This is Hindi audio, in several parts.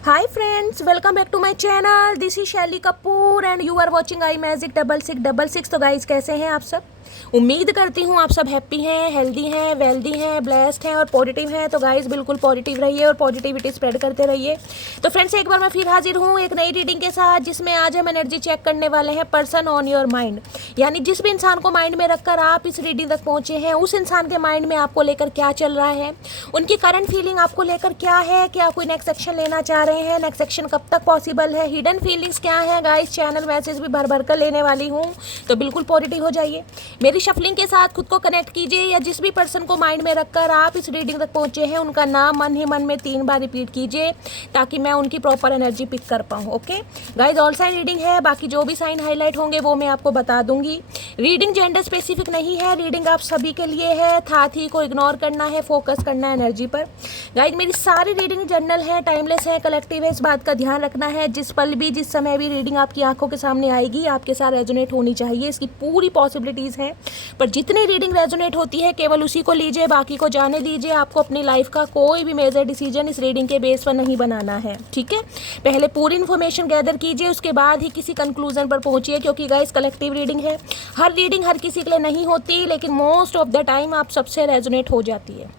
Hi friends, welcome back to my channel. This is शैली Kapoor and you are watching I magic 6666। तो गाइज कैसे हैं आप सब? उम्मीद करती हूँ आप सब हैप्पी हैं, हेल्दी हैं, वेल्दी हैं, ब्लेस्ड हैं और पॉजिटिव हैं। तो गाइज बिल्कुल पॉजिटिव रहिए और पॉजिटिविटी स्प्रेड करते रहिए। तो फ्रेंड्स एक बार मैं फिर हाजिर हूँ एक नई रीडिंग के साथ, जिसमें आज हम एनर्जी चेक करने वाले हैं पर्सन ऑन योर माइंड। यानी जिस भी इंसान को माइंड में रखकर आप इस रीडिंग तक पहुँचे हैं, उस इंसान के माइंड में आपको लेकर क्या चल रहा है, उनकी करंट फीलिंग आपको लेकर क्या है, क्या कोई नेक्स्ट एक्शन लेना चाह रहे हैं, नेक्स्ट एक्शन कब तक पॉसिबल है, हिडन फीलिंग्स क्या है। गाइस चैनल मैसेज भी भर भर कर लेने वाली हूँ, तो बिल्कुल पॉजिटिव हो जाइए। मेरी शफलिंग के साथ खुद को कनेक्ट कीजिए, या जिस भी पर्सन को माइंड में रखकर आप इस रीडिंग तक पहुंचे हैं, उनका नाम मन ही मन में 3 बार रिपीट कीजिए, ताकि मैं उनकी प्रॉपर एनर्जी पिक कर पाऊँ। Okay guys, all sign reading है, बाकी जो भी साइन हाईलाइट होंगे वो मैं आपको बता दूंगी। रीडिंग जेंडर स्पेसिफिक नहीं है, रीडिंग आप सभी के लिए है। साथ ही को इग्नोर करना है, फोकस करना है एनर्जी पर। गाइस मेरी सारी रीडिंग जनरल है, टाइमलेस है, कलेक्टिव है, इस बात का ध्यान रखना है। जिस पल भी जिस समय भी रीडिंग आपकी आंखों के सामने आएगी, आपके साथ रेजोनेट होनी चाहिए, इसकी पूरी पॉसिबिलिटीज़ हैं। पर जितनी रीडिंग रेजोनेट होती है केवल उसी को लीजिए, बाकी को जाने दीजिए। आपको अपनी लाइफ का कोई भी मेजर डिसीजन इस रीडिंग के बेस पर नहीं बनाना है, ठीक है। पहले पूरी इन्फॉर्मेशन गैदर कीजिए, उसके बाद ही किसी कंक्लूजन पर पहुंचिए, क्योंकि गाइस कलेक्टिव रीडिंग है। हर रीडिंग हर किसी के लिए नहीं होती, लेकिन मोस्ट ऑफ द टाइम आप सबसे रेजोनेट हो जाती है।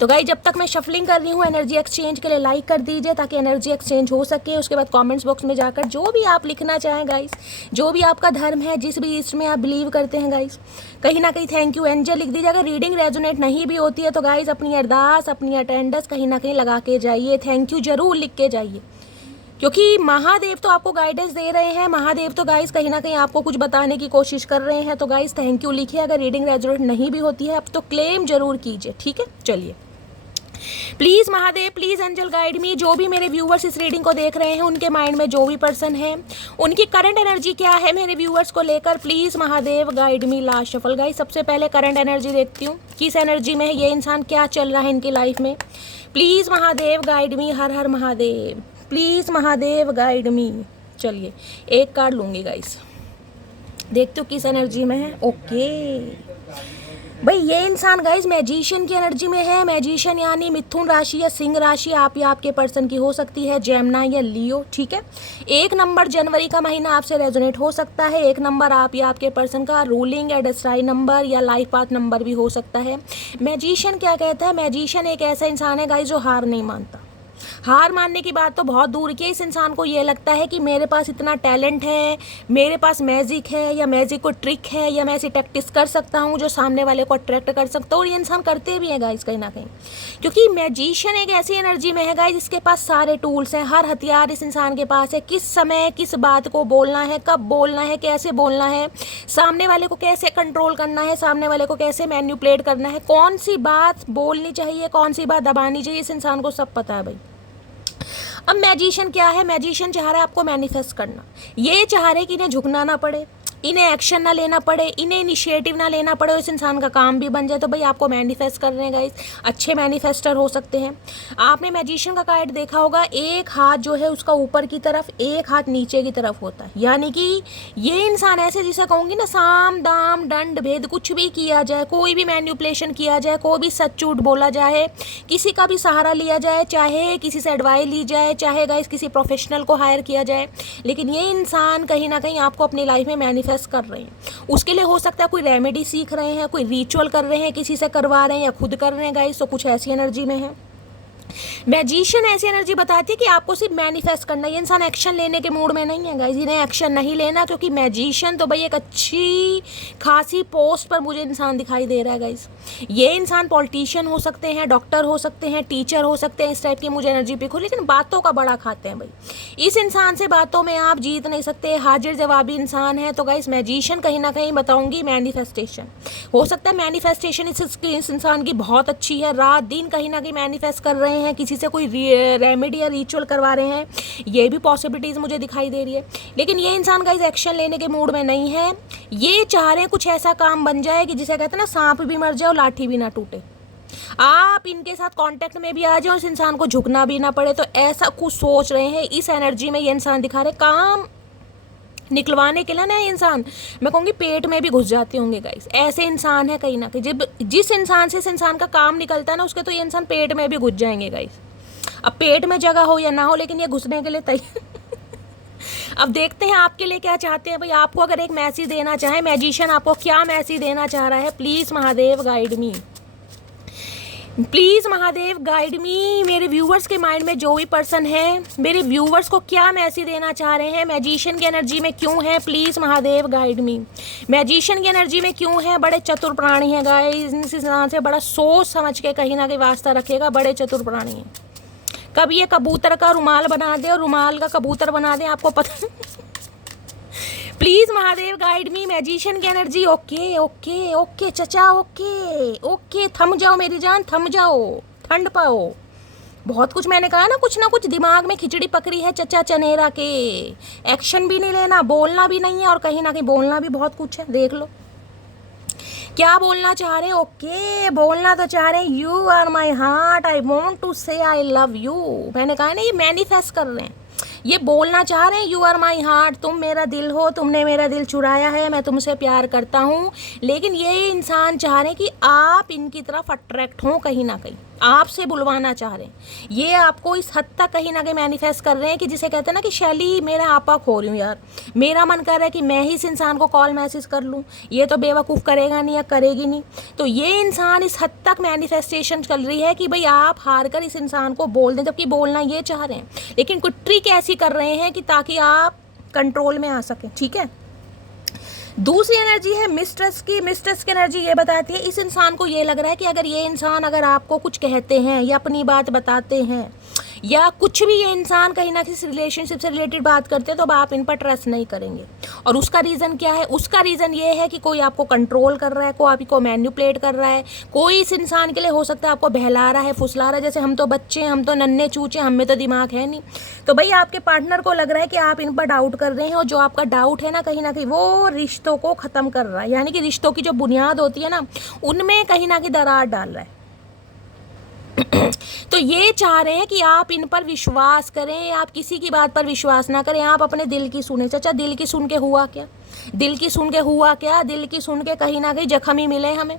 तो गाइस जब तक मैं शफलिंग कर रही हूँ, एनर्जी एक्सचेंज के लिए लाइक कर दीजिए, ताकि एनर्जी एक्सचेंज हो सके। उसके बाद कमेंट्स बॉक्स में जाकर जो भी आप लिखना चाहें गाइस, जो भी आपका धर्म है, जिस भी इसमें आप बिलीव करते हैं गाइस, कहीं ना कहीं थैंक यू एंजल लिख दीजिए। अगर रीडिंग रेजोनेट नहीं भी होती है तो गाइस अपनी अरदास, अपनी अटेंडेंस कहीं ना कहीं लगा के जाइए, थैंक यू जरूर लिख के जाइए, क्योंकि महादेव तो आपको गाइडेंस दे रहे हैं। महादेव तो गाइस कहीं ना कहीं आपको कुछ बताने की कोशिश कर रहे हैं। तो गाइस थैंक यू लिखिए। अगर रीडिंग रेजोनेट नहीं भी होती है अब तो क्लेम जरूर कीजिए, ठीक है। चलिए, please Mahadev, please angel guide me. जो भी मेरे व्यूअर्स इस रीडिंग को देख रहे हैं, उनके माइंड में जो भी पर्सन है, उनकी करंट एनर्जी क्या है मेरे व्यूअर्स को लेकर, please Mahadev guide me. Last shuffle guys, सबसे पहले करंट एनर्जी देखती हूँ, किस एनर्जी में है ये इंसान, क्या चल रहा है इनकी लाइफ में। Please Mahadev guide me, her her Mahadev, please Mahadev guide मी। चलिए एक कार्ड लूँगी गाइस, देखती हूँ किस एनर्जी में है। ओके भाई, ये इंसान गाइज मैजिशियन की एनर्जी में है। मैजिशियन यानी मिथुन राशि या सिंह राशि आप या आपके पर्सन की हो सकती है, जेमिनी या लियो, ठीक है। 1 नंबर जनवरी का महीना आपसे रेजोनेट हो सकता है। 1 नंबर आप या आपके पर्सन का रूलिंग या डेस्ट्रॉय नंबर या लाइफ पाथ नंबर भी हो सकता है। मैजिशियन क्या कहता है? मैजिशियन एक ऐसा इंसान है गाइज जो हार नहीं मानता। हार मानने की बात तो बहुत दूर की है। इस इंसान को ये लगता है कि मेरे पास इतना टैलेंट है, मेरे पास मैजिक है, या मैजिक को ट्रिक है, या मैं ऐसी टैक्टिक्स कर सकता हूँ जो सामने वाले को अट्रैक्ट कर सकता हूँ। और ये इंसान करते भी हैं गाइस कहीं ना कहीं, क्योंकि मैजिशियन एक ऐसी एनर्जी में है गाइस जिसके पास सारे टूल्स हैं, हर हथियार इस इंसान के पास है। किस समय किस बात को बोलना है, कब बोलना है, कैसे बोलना है, सामने वाले को कैसे कंट्रोल करना है, सामने वाले को कैसे मैन्युपुलेट करना है, कौन सी बात बोलनी चाहिए, कौन सी बात दबानी चाहिए, इस इंसान को सब पता है भाई। अब मैजिशियन क्या है? मैजिशियन चाह रहा है आपको मैनिफेस्ट करना। ये चाह रहे कि इन्हें झुकना ना पड़े, इन्हें एक्शन ना लेना पड़े, इन्हें इनिशिएटिव ना लेना पड़े, इस इंसान का काम भी बन जाए। तो भाई आपको मैनिफेस्ट कर रहे हैं गाइस, अच्छे मैनिफेस्टर हो सकते हैं। आपने मैजिशियन का कार्ड देखा होगा, एक हाथ जो है उसका ऊपर की तरफ, एक हाथ नीचे की तरफ होता है। यानी कि ये इंसान ऐसे, जिसे कहूँगी ना, साम दाम दंड भेद कुछ भी किया जाए, कोई भी मैन्युपुलेशन किया जाए, कोई भी सच झूठ बोला जाए, किसी का भी सहारा लिया जाए, चाहे किसी से एडवाइस ली जाए, चाहे गाइस किसी प्रोफेशनल को हायर किया जाए, लेकिन ये इंसान कहीं ना कहीं आपको अपनी लाइफ में मैनिफेस्ट कर रहे हैं। उसके लिए हो सकता है कोई रेमेडी सीख रहे हैं, कोई रिचुअल कर रहे हैं, किसी से करवा रहे हैं, या खुद कर रहे हैं गाइस। तो कुछ ऐसी एनर्जी में है। मैजिशियन ऐसी एनर्जी बताती है कि आपको सिर्फ मैनिफेस्ट करना है। ये इंसान एक्शन लेने के मूड में नहीं है गाइस, इन्हें एक्शन नहीं लेना, क्योंकि मैजिशियन तो भाई एक अच्छी खासी पोस्ट पर मुझे इंसान दिखाई दे रहा है गाइस। ये इंसान पॉलिटिशियन हो सकते हैं, डॉक्टर हो सकते हैं, टीचर हो सकते हैं, इस टाइप की मुझे एनर्जी पिक हो, लेकिन बातों का बड़ा खाते हैं भाई। इस इंसान से बातों में आप जीत नहीं सकते, हाजिर जवाबी इंसान है। तो गाइस मैजिशियन कहीं ना कहीं बताऊंगी मैनिफेस्टेशन हो सकता है। मैनिफेस्टेशन इस इंसान की बहुत अच्छी है, रात दिन कहीं ना कहीं मैनिफेस्ट कर रहे हैं, किसी से कोई रेमेडी या रिचुअल करवा रहे हैं, ये भी पॉसिबिलिटीज़ मुझे दिखाई दे रही है। लेकिन ये इंसान गाइस एक्शन लेने के मूड में नहीं है। ये चाह रहे हैं कुछ ऐसा काम बन जाए कि जिसे कहते हैं ना, सांप भी मर जाए और लाठी भी ना टूटे। आप इनके साथ कांटेक्ट में भी आ जाओ, इस इंसान को झुकना भी ना पड़े। तो ऐसा कुछ सोच रहे हैं, इस एनर्जी में ये इंसान दिखा रहे। काम निकलवाने के लिए ना ये इंसान, मैं कहूँगी पेट में भी घुस जाते होंगे गाइस। ऐसे इंसान है कहीं ना कहीं, जब जिस इंसान से इस इंसान का काम निकलता है ना, उसके तो ये इंसान पेट में भी घुस जाएंगे गाइस। अब पेट में जगह हो या ना हो, लेकिन ये घुसने के लिए तैयार। अब देखते हैं आपके लिए क्या चाहते हैं भाई। आपको अगर एक मैसेज देना चाहे मैजिशियन, आपको क्या मैसेज देना चाह रहा है, please Mahadev guide me, please Mahadev guide मी। मेरे व्यूवर्स के माइंड में जो भी पर्सन है, मेरे व्यूवर्स को क्या मैसेज देना चाह रहे हैं, मैजिशियन की एनर्जी में क्यों है, please Mahadev guide me. Magician की एनर्जी में क्यों है, बड़े चतुर प्राणी हैं गाइस, इस इंसान से बड़ा सोच समझ के कहीं ना कहीं वास्ता रखेगा, बड़े चतुर प्राणी हैं। कभी ये कबूतर का रुमाल बना दे और रुमाल का कबूतर बना दे, आपको पता। Please Mahadev guide me, magician की एनर्जी। ओके ओके ओके चचा, ओके ओके, थम जाओ मेरी जान, थम जाओ, ठंड पाओ। बहुत कुछ मैंने कहा ना कुछ दिमाग में खिचड़ी पकड़ी है चचा चनेरा के। एक्शन भी नहीं लेना, बोलना भी नहीं है, और कहीं ना कहीं बोलना भी बहुत कुछ है, देख लो क्या बोलना चाह रहे हैं। ओके बोलना तो चाह रहे हैं, you are my heart, I want to say I love you. मैंने कहा ना, ये मैनिफेस्ट कर रहे हैं, ये बोलना चाह रहे हैं, यू आर माई हार्ट, तुम मेरा दिल हो, तुमने मेरा दिल चुराया है, मैं तुमसे प्यार करता हूँ। लेकिन ये इंसान चाह रहे हैं कि आप इनकी तरफ अट्रैक्ट हों, कहीं ना कहीं आपसे बुलवाना चाह रहे हैं। ये आपको इस हद तक कहीं ना कहीं मैनिफेस्ट कर रहे हैं कि जिसे कहते हैं ना कि शैली मेरा आपा खो रही हूँ यार, मेरा मन कर रहा है कि मैं ही इस इंसान को कॉल मैसेज कर लूँ, ये तो बेवकूफ़ करेगा नहीं या करेगी नहीं। तो ये इंसान इस हद तक मैनिफेस्टेशन चल रही है कि भाई आप हार कर इस इंसान को बोल दें, जबकि बोलना ये चाह रहे हैं, लेकिन कुछ ट्रिक ऐसी कर रहे हैं कि ताकि आप कंट्रोल में आ सकें। ठीक है, दूसरी एनर्जी है मिस्ट्रेस की। मिस्ट्रेस की एनर्जी ये बताती है, इस इंसान को ये लग रहा है कि अगर ये इंसान अगर आपको कुछ कहते हैं या अपनी बात बताते हैं या कुछ भी ये इंसान कहीं ना किसी रिलेशनशिप से रिलेटेड बात करते हैं, तो अब आप इन पर ट्रस्ट नहीं करेंगे। और उसका रीज़न क्या है, उसका रीज़न ये है कि कोई आपको कंट्रोल कर रहा है, कोई आपको मैनिपुलेट कर रहा है, कोई इस इंसान के लिए हो सकता है आपको बहला रहा है, फुसला रहा है। जैसे हम तो बच्चे हैं, हम तो नन्हे चूचे, हम में तो दिमाग है नहीं। तो भाई आपके पार्टनर को लग रहा है कि आप इन पर डाउट कर रहे हैं, और जो आपका डाउट है ना कहीं वो रिश्तों को ख़त्म कर रहा है, यानी कि रिश्तों की जो बुनियाद होती है ना, उनमें कहीं ना कहीं दरार डाल रहा है। तो ये चाह रहे हैं कि आप इन पर विश्वास करें, आप किसी की बात पर विश्वास ना करें, आप अपने दिल की सुने। चाचा दिल की सुन के हुआ क्या, दिल की सुन के हुआ क्या, दिल की सुन के कहीं ना कहीं जख्म ही मिले हमें।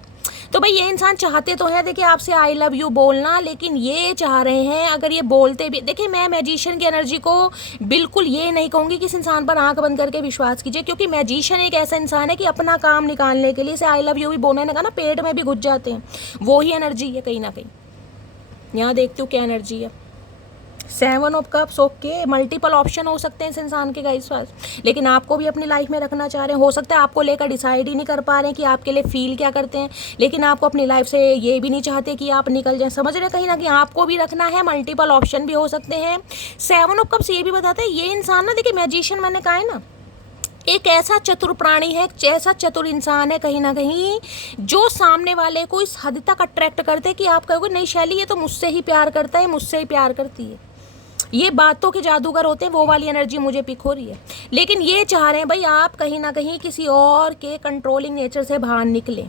तो भाई ये इंसान चाहते तो हैं देखिए आपसे आई लव यू बोलना, लेकिन ये चाह रहे हैं अगर ये बोलते भी, देखिए मैं मैजिशियन की एनर्जी को बिल्कुल ये नहीं कहूँगी कि इस इंसान पर आंख बंद करके विश्वास कीजिए, क्योंकि मैजिशियन एक ऐसा इंसान है कि अपना काम निकालने के लिए इसे आई लव यू भी बोलने ने कहा ना, पेट में भी घुस जाते हैं, वो ही एनर्जी है कहीं ना कहीं। यहाँ देखती हूँ क्या एनर्जी है, 7 of cups. Okay, multiple option हो सकते हैं इस इंसान के गाइस पास, लेकिन आपको भी अपनी लाइफ में रखना चाह रहे हैं। हो सकता है आपको लेकर डिसाइड ही नहीं कर पा रहे हैं कि आपके लिए फील क्या करते हैं, लेकिन आपको अपनी लाइफ से ये भी नहीं चाहते कि आप निकल जाएं, समझ रहे हैं, कहीं ना कहीं आपको भी रखना है, मल्टीपल ऑप्शन भी हो सकते हैं। 7 ऑफ कप्स ये भी बताते हैं ये इंसान ना, देखिए मैजिशियन मैंने कहा है ना, एक ऐसा चतुर प्राणी है, ऐसा चतुर इंसान है कहीं ना कहीं, जो सामने वाले को इस हद तक अट्रैक्ट करते हैं कि आप कहोगे नहीं शैली ये तो मुझसे ही प्यार करता है, मुझसे ही प्यार करती है, ये बातों के जादूगर होते हैं, वो वाली एनर्जी मुझे पिक हो रही है। लेकिन ये चाह रहे हैं भाई आप कहीं ना कहीं किसी और के कंट्रोलिंग नेचर से बाहर निकलें।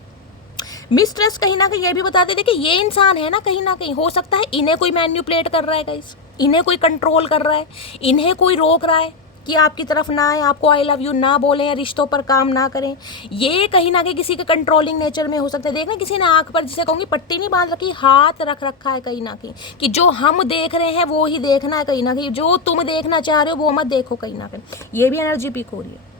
मिस्ट्रेस कहीं ना कहीं ये भी बताते देखिए ये इंसान है ना, कहीं ना कहीं हो सकता है इन्हें कोई मैनिपुलेट कर रहा है गाइस, इन्हें कोई कंट्रोल कर रहा है, इन्हें कोई रोक रहा है कि आपकी तरफ ना आए, आपको आई लव यू ना बोलें या रिश्तों पर काम ना करें। ये कहीं ना कहीं किसी के कंट्रोलिंग नेचर में हो सकता है। देखना किसी ने आंख पर जिसे कहूँगी पट्टी नहीं बांध रखी, हाथ रख रखा है कहीं ना कहीं, कि जो हम देख रहे हैं वो ही देखना है, कहीं ना कहीं जो तुम देखना चाह रहे हो वो मत देखो, कहीं ना कहीं ये भी एनर्जी पिक हो रही है।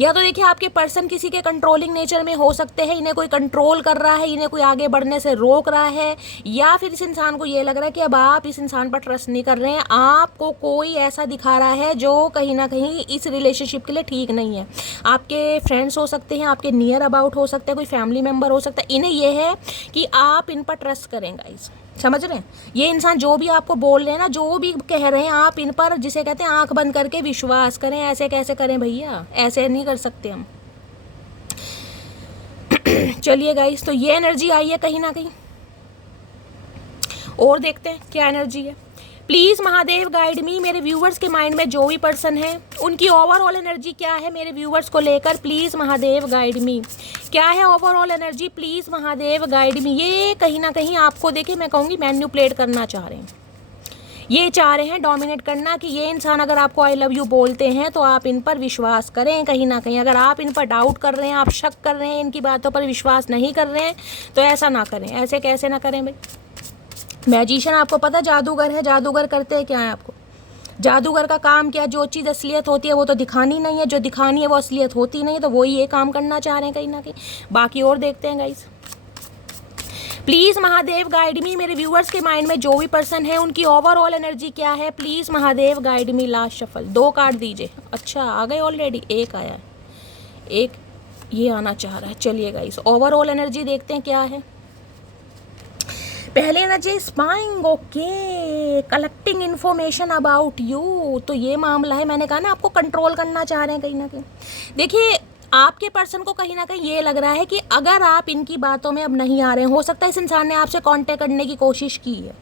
या तो देखिए आपके पर्सन किसी के कंट्रोलिंग नेचर में हो सकते हैं, इन्हें कोई कंट्रोल कर रहा है, इन्हें कोई आगे बढ़ने से रोक रहा है, या फिर इस इंसान को ये लग रहा है कि अब आप इस इंसान पर ट्रस्ट नहीं कर रहे हैं, आपको कोई ऐसा दिखा रहा है जो कहीं ना कहीं इस रिलेशनशिप के लिए ठीक नहीं है। आपके फ्रेंड्स हो सकते हैं, आपके नियर अबाउट हो सकते हैं, कोई फैमिली मेम्बर हो सकता है, इन्हें यह है कि आप इन पर ट्रस्ट करें गाइस, समझ रहे हैं। ये इंसान जो भी आपको बोल रहे हैं ना, जो भी कह रहे हैं, आप इन पर जिसे कहते हैं आंख बंद करके विश्वास करें। ऐसे कैसे करें भैया, ऐसे नहीं कर सकते हम। चलिए गाइस, तो ये एनर्जी आई है कहीं ना कहीं, और देखते हैं क्या एनर्जी है। प्लीज़ महादेव गाइड मी, मेरे व्यूवर्स के माइंड में जो भी पर्सन है उनकी ओवरऑल एनर्जी क्या है मेरे व्यूवर्स को लेकर, प्लीज़ महादेव गाइड मी। क्या है overall energy, please Mahadev guide मी। ये कहीं ना कहीं आपको देखिए मैं कहूँगी मैनिपुलेट करना चाह रहे हैं, ये चाह रहे हैं डोमिनेट करना, कि ये इंसान अगर आपको आई लव यू बोलते हैं तो आप इन पर विश्वास करें। कहीं ना कहीं अगर आप इन पर डाउट कर रहे हैं, आप शक कर रहे हैं, इनकी बातों पर विश्वास नहीं कर रहे हैं, तो ऐसा ना करें। ऐसे कैसे ना करें भाई, मैजिशियन आपको पता जादूगर है, जादूगर करते हैं क्या है आपको, जादूगर का काम क्या, जो चीज़ असलियत होती है वो तो दिखानी नहीं है, जो दिखानी है वो असलियत होती नहीं है, तो वही ये काम करना चाह रहे हैं कहीं ना कहीं। बाकी और देखते हैं गाइस। प्लीज़ महादेव गाइड मी, मेरे व्यूअर्स के माइंड में जो भी पर्सन है उनकी ओवरऑल एनर्जी क्या है, please Mahadev guide me. Last shuffle 2 card दीजिए। अच्छा आ गए ऑलरेडी, एक आया है, एक ये आना चाह रहा है। चलिए गाइस ओवरऑल एनर्जी देखते हैं क्या है। पहले energy spying, okay, collecting information about you, तो ये मामला है। मैंने कहा ना आपको कंट्रोल करना चाह रहे हैं कहीं ना कहीं। देखिए आपके पर्सन को कहीं ना कहीं ये लग रहा है कि अगर आप इनकी बातों में अब नहीं आ रहे हैं, हो सकता है इस इंसान ने आपसे कांटेक्ट करने की कोशिश की है,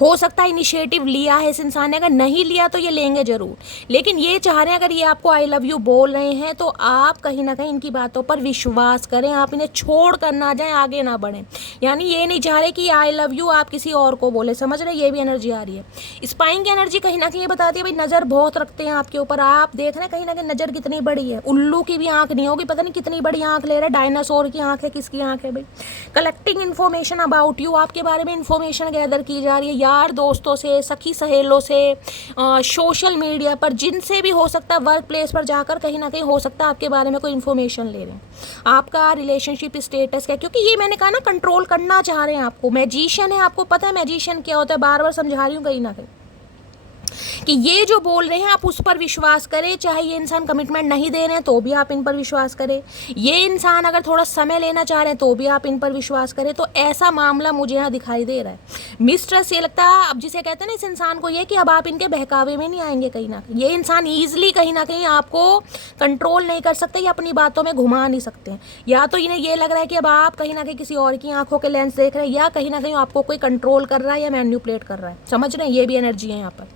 हो सकता है इनिशिएटिव लिया है इस इंसान ने, अगर नहीं लिया तो ये लेंगे ज़रूर, लेकिन ये चाह रहे हैं अगर ये आपको आई लव यू बोल रहे हैं तो आप कहीं ना कहीं इनकी बातों पर विश्वास करें, आप इन्हें छोड़ कर ना जाएं, आगे ना बढ़ें। यानी ये नहीं चाह रहे कि आई लव यू आप किसी और को बोले, समझ रहे, ये भी एनर्जी आ रही है। स्पाइंग की एनर्जी कहीं ना कहीं ये बताती है भाई नज़र बहुत रखते हैं आपके ऊपर, आप देख रहे हैं कहीं ना कहीं नज़र कितनी बड़ी है, उल्लू की भी आँख नहीं होगी, पता नहीं कितनी बड़ी आँख ले रहा है, डायनासोर की आँख है, किसकी आँख है भाई। कलेक्टिंग इन्फॉर्मेशन अबाउट यू, आपके बारे में इन्फॉर्मेशन गैदर की जा रही है, यार दोस्तों से, सखी सहेलों से, सोशल मीडिया पर, जिनसे भी हो सकता है, वर्क प्लेस पर जाकर कहीं ना कहीं हो सकता है आपके बारे में कोई इन्फॉर्मेशन ले रहे हैं, आपका रिलेशनशिप स्टेटस क्या, क्योंकि ये मैंने कहा ना कंट्रोल करना चाह रहे हैं आपको। मैजिशियन है, आपको पता है मैजिशियन क्या होता है, बार बार समझा रही हूँ कहीं ना कहीं कि ये जो बोल रहे हैं आप उस पर विश्वास करें, चाहे ये इंसान कमिटमेंट नहीं दे रहे हैं तो भी आप इन पर विश्वास करें, ये इंसान अगर थोड़ा समय लेना चाह रहे हैं तो भी आप इन पर विश्वास करें। तो ऐसा मामला मुझे यहाँ दिखाई दे रहा है। मिस्ट्रस्ट ये लगता है अब जिसे कहते हैं ना इस इंसान को, ये कि अब आप इनके बहकावे में नहीं आएंगे कहीं ना कहीं, ये इंसान ईजिली कहीं ना कहीं आपको कंट्रोल नहीं कर सकते या अपनी बातों में घुमा नहीं सकते हैं, या तो इन्हें ये लग रहा है कि अब आप कहीं ना कहीं किसी और की आंखों के लेंस देख रहे हैं, या कहीं ना कहीं आपको कोई कंट्रोल कर रहा है या मैन्युपुलेट कर रहा है, समझ रहे हैं, ये भी एनर्जी है यहाँ पर।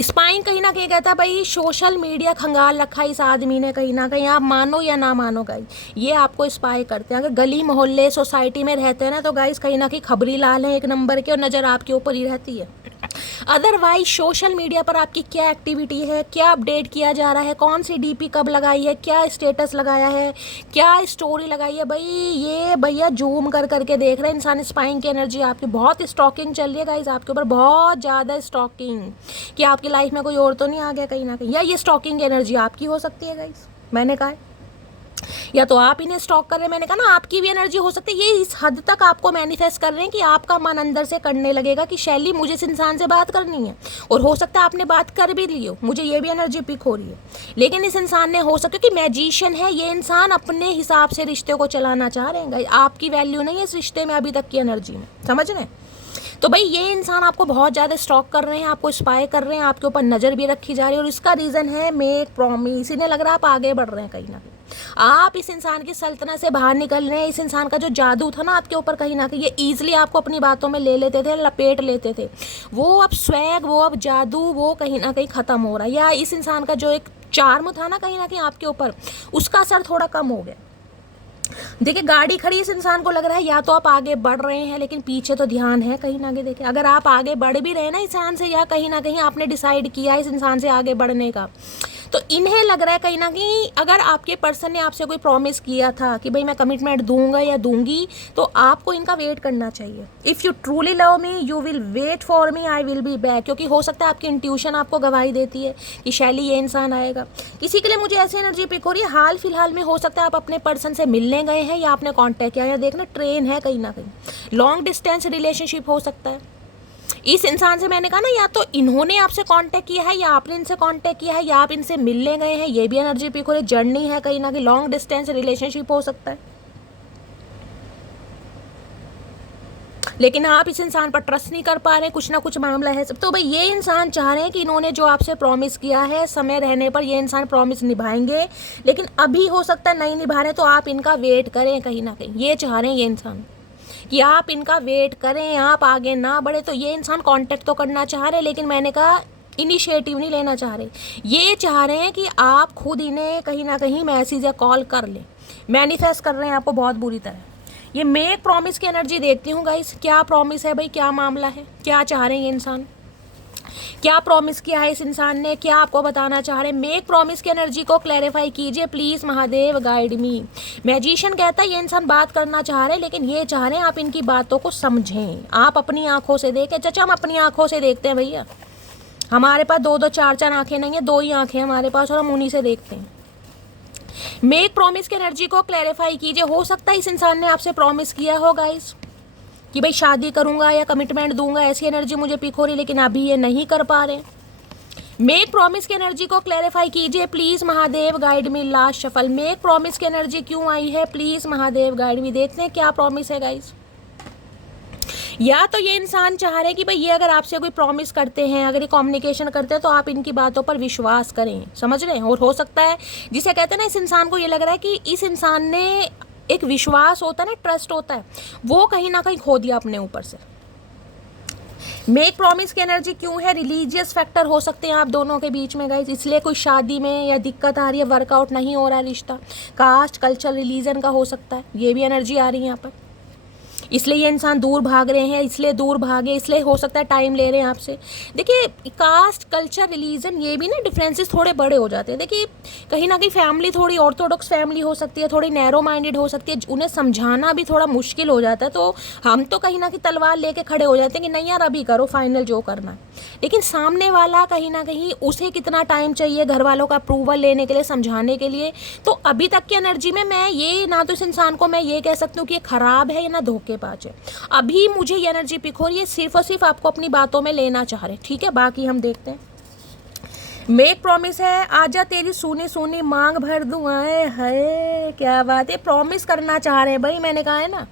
स्पाइंग कहीं ना कहीं कहता है भाई सोशल मीडिया खंगाल रखा है इस आदमी ने कहीं ना कहीं, आप मानो या ना मानो गाइस, ये आपको स्पाई करते हैं। अगर गली मोहल्ले सोसाइटी में रहते हैं ना तो गाइस कहीं ना कहीं खबरी लाल है एक नंबर के, और नज़र आपके ऊपर ही रहती है। अदरवाइज सोशल मीडिया पर आपकी क्या एक्टिविटी है, क्या अपडेट किया जा रहा है, कौन सी डीपी कब लगाई है, क्या स्टेटस लगाया है, क्या स्टोरी लगाई है, भाई ये भैया जूम कर करके देख रहे हैं इंसान। स्पाइंग की एनर्जी आपकी बहुत स्टॉकिंग चल रही है गाइस, आपके ऊपर बहुत ज़्यादा स्टॉकिंग, कि आपकी लाइफ में कोई और तो नहीं आ गया कहीं ना कहीं, या ये स्टॉकिंग की एनर्जी आपकी हो सकती है गाइस, मैंने कहा है, या तो आप इन्हें स्टॉक कर रहे हैं, मैंने कहा ना आपकी भी एनर्जी हो सकती है। ये इस हद तक आपको मैनिफेस्ट कर रहे हैं कि आपका मन अंदर से करने लगेगा कि शैली मुझे इस इंसान से बात करनी है, और हो सकता है आपने बात कर भी ली हो, मुझे ये भी एनर्जी पिक हो रही है, लेकिन इस इंसान ने हो सकता है कि मैजिशियन है ये इंसान, अपने हिसाब से रिश्ते को चलाना चाह रहे हैं, आपकी वैल्यू नहीं है इस रिश्ते में अभी तक की एनर्जी में, समझ रहे हैं। तो भाई ये इंसान आपको बहुत ज़्यादा स्टॉक कर रहे हैं, आपको स्पाई कर रहे हैं, आपके ऊपर नज़र भी रखी जा रही है, और इसका रीज़न है मेक प्रॉमिस। इन्हें लग रहा है आप आगे बढ़ रहे हैं कहीं ना कहीं, आप इस इंसान की सल्तनत से बाहर निकल रहे हैं। इस इंसान का जो जादू था ना आपके ऊपर कहीं ना कहीं, ये ईजिली आपको अपनी बातों में ले लेते थे, लपेट लेते थे, वो अब स्वैग, वो अब जादू, वो कहीं ना कहीं ख़त्म हो रहा है, या इस इंसान का जो एक चार्म था ना कहीं ना कहीं आपके ऊपर, उसका असर थोड़ा कम हो गया। देखिए गाड़ी खड़ी, इस इंसान को लग रहा है या तो आप आगे बढ़ रहे हैं लेकिन पीछे तो ध्यान है कहीं ना कहीं। देखिए अगर आप आगे बढ़ भी रहे हैं ना इस इंसान से, या कहीं ना कहीं आपने डिसाइड किया इस इंसान से आगे बढ़ने का, तो इन्हें लग रहा है कहीं ना कहीं अगर आपके पर्सन ने आपसे कोई प्रॉमिस किया था कि भाई मैं कमिटमेंट दूंगा या दूंगी, तो आपको इनका वेट करना चाहिए। If you truly love me you will wait for me, I will be back, क्योंकि हो सकता है आपकी इंट्यूशन आपको गवाही देती है कि शैली ये इंसान आएगा। किसी के लिए मुझे ऐसी एनर्जी पिक हो रही है, हाल फिलहाल में हो सकता है आप अपने पर्सन से मिलने गए हैं या आपने कॉन्टैक्ट किया, या देखना ट्रेन है कहीं ना कहीं, लॉन्ग डिस्टेंस रिलेशनशिप हो सकता है। इस इंसान से मैंने कहा ना या तो इन्होंने आपसे कांटेक्ट किया है या आपने इनसे कांटेक्ट किया है या आप इनसे मिलने गए हैं, ये भी एनर्जी पिक हो रही है। जर्नी है कहीं ना कहीं, लॉन्ग डिस्टेंस रिलेशनशिप हो सकता है, लेकिन आप इस इंसान पर ट्रस्ट नहीं कर पा रहे, कुछ ना कुछ मामला है सब। तो भाई ये इंसान चाह रहे हैं कि इन्होंने जो आपसे प्रॉमिस किया है समय रहने पर ये इंसान प्रॉमिस निभाएंगे, लेकिन अभी हो सकता है नहीं निभा रहे, तो आप इनका वेट करें कहीं ना कहीं, ये चाह रहे हैं ये इंसान कि आप इनका वेट करें, आप आगे ना बढ़े। तो ये इंसान कांटेक्ट तो करना चाह रहे हैं, लेकिन मैंने कहा इनिशिएटिव नहीं लेना चाह रहे, ये चाह रहे हैं कि आप खुद इन्हें कहीं ना कहीं मैसेज या कॉल कर लें, मैनिफेस्ट कर रहे हैं आपको बहुत बुरी तरह। ये मेक प्रॉमिस की एनर्जी देखती हूँ गाइस, क्या प्रॉमिस है भाई, क्या मामला है, क्या चाह रहे हैं ये इंसान, क्या प्रॉमिस किया है इस इंसान ने, क्या आपको बताना चाह रहे हैं? मेक प्रॉमिस की एनर्जी को क्लैरिफाई कीजिए please, Mahadev guide me. Magician कहता है ये इंसान बात करना चाह रहे हैं, लेकिन ये चाह रहे हैं आप इनकी बातों को समझें, आप अपनी आंखों से देखें। चाचा हम अपनी आंखों से देखते हैं भैया, हमारे पास 2-2 4-4 आंखें नहीं है, 2 ही आंखें हमारे पास, और हम उन्हीं से देखते हैं। मेक प्रॉमिस की एनर्जी को क्लैरिफाई कीजिए। हो सकता है इस इंसान ने आपसे प्रॉमिस किया हो गाइस कि भाई शादी करूंगा या कमिटमेंट दूंगा, ऐसी एनर्जी मुझे पिक हो रही, लेकिन अभी ये नहीं कर पा रहे। मेक प्रॉमिस की एनर्जी को क्लैरिफाई कीजिए please, Mahadev guide me. Last shuffle, make promise की एनर्जी क्यों आई है प्लीज, महादेव गाइड मी। देखते हैं क्या प्रॉमिस है गाइस। या तो ये इंसान चाह रहे हैं कि भाई ये अगर आपसे कोई प्रॉमिस करते हैं, अगर ये कम्युनिकेशन करते हैं, तो आप इनकी बातों पर विश्वास करें, समझ रहे हैं। और हो सकता है जिसे कहते हैं ना, इस इंसान को ये लग रहा है कि इस इंसान ने एक विश्वास होता है ना, ट्रस्ट होता है, वो कहीं ना कहीं खो दिया अपने ऊपर से। मेक प्रॉमिस की एनर्जी क्यों है? रिलीजियस फैक्टर हो सकते हैं आप दोनों के बीच में गाइस, इसलिए कोई शादी में या दिक्कत आ रही है, वर्कआउट नहीं हो रहा है रिश्ता। कास्ट, कल्चर, रिलीजन का हो सकता है, ये भी एनर्जी आ रही है यहाँ पर। इसलिए ये इंसान दूर भाग रहे हैं, इसलिए दूर भागे, इसलिए हो सकता है टाइम ले रहे हैं आपसे। देखिए कास्ट, कल्चर, रिलीजन, ये भी ना डिफरेंसेस थोड़े बड़े हो जाते हैं। देखिए कहीं ना कहीं फैमिली थोड़ी ऑर्थोडॉक्स फैमिली हो सकती है, थोड़ी नैरो माइंडेड हो सकती है, उन्हें समझाना भी थोड़ा मुश्किल हो जाता है। तो हम तो कहीं ना कहीं तलवार लेके खड़े हो जाते हैं कि नहीं यार अभी करो फाइनल जो करना है, लेकिन सामने वाला कहीं ना कहीं उसे कितना टाइम चाहिए घर वालों का अप्रूवल लेने के लिए, समझाने के लिए। तो अभी तक की एनर्जी में मैं ये ना तो इस इंसान को मैं ये कह सकती हूँ कि ये खराब है या ना धोखेबाज है। अभी मुझे ये एनर्जी पिक हो रही है, सिर्फ और सिर्फ आपको अपनी बातों में लेना चाह रहे, ठीक है। बाकी हम देखते हैं। मेक प्रॉमिस है, आजा तेरी सुनी सुनी मांग भर दूं, आए है क्या बात है। प्रॉमिस करना चाह रहे हैं भाई, मैंने कहा है ना,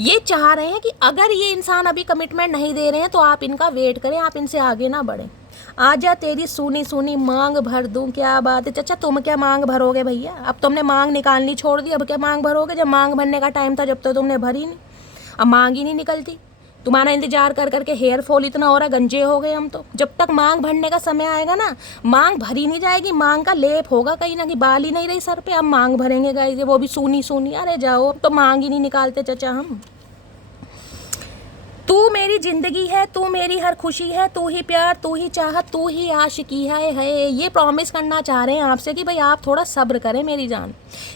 ये चाह रहे हैं कि अगर ये इंसान अभी कमिटमेंट नहीं दे रहे हैं तो आप इनका वेट करें, आप इनसे आगे ना बढ़ें। आजा तेरी सुनी सुनी मांग भर दूं, क्या बात है। चाचा तुम क्या मांग भरोगे भैया, अब तुमने मांग निकालनी छोड़ दी, अब क्या मांग भरोगे? जब मांग भरने का टाइम था जब तो तुमने भरी नहीं, अब मांग ही नहीं निकलती। तुम्हारा इंतजार कर करके हेयर फॉल इतना हो रहा, गंजे हो गए हम तो। जब तक मांग भरने का समय आएगा ना, मांग भरी नहीं जाएगी, मांग का लेप होगा कहीं ना कहीं, बाल ही नहीं रही सर पे, अब मांग भरेंगे गाइस, वो भी सूनी सूनी। अरे जाओ, अब तो मांग ही नहीं निकालते चाचा हम। तू मेरी जिंदगी है, तू मेरी हर खुशी है, तू ही प्यार, तू ही चाहत, तू ही आशिकी है। ये प्रॉमिस करना चाह रहे हैं आपसे कि भाई आप थोड़ा सब्र करें मेरी जान।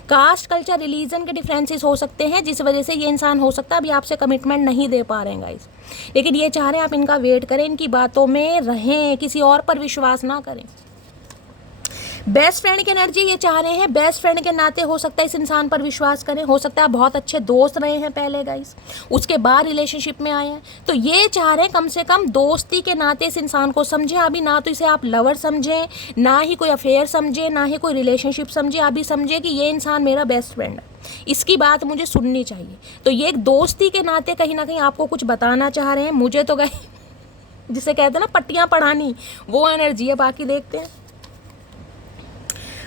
कास्ट, कल्चर, रिलीजन के डिफरेंसेस हो सकते हैं, जिस वजह से ये इंसान हो सकता है अभी आपसे कमिटमेंट नहीं दे पा रहे हैं गाइस, लेकिन ये चाह रहे हैं आप इनका वेट करें, इनकी बातों में रहें, किसी और पर विश्वास ना करें। बेस्ट फ्रेंड की एनर्जी ये चाह रहे हैं, बेस्ट फ्रेंड के नाते हो सकता है इस इंसान पर विश्वास करें। हो सकता है आप बहुत अच्छे दोस्त रहे हैं पहले गाइस, उसके बाद रिलेशनशिप में आए हैं, तो ये चाह रहे हैं कम से कम दोस्ती के नाते इस इंसान को समझें। अभी ना तो इसे आप लवर समझें, ना ही कोई अफेयर समझें, ना ही कोई रिलेशनशिप समझें, अभी समझे कि ये इंसान मेरा बेस्ट फ्रेंड है, इसकी बात मुझे सुननी चाहिए। तो ये एक दोस्ती के नाते कहीं ना कहीं आपको कुछ बताना चाह रहे हैं। मुझे तो गए जिसे कहते हैं ना पट्टियाँ पढ़ानी, वो एनर्जी है। बाकी देखते हैं।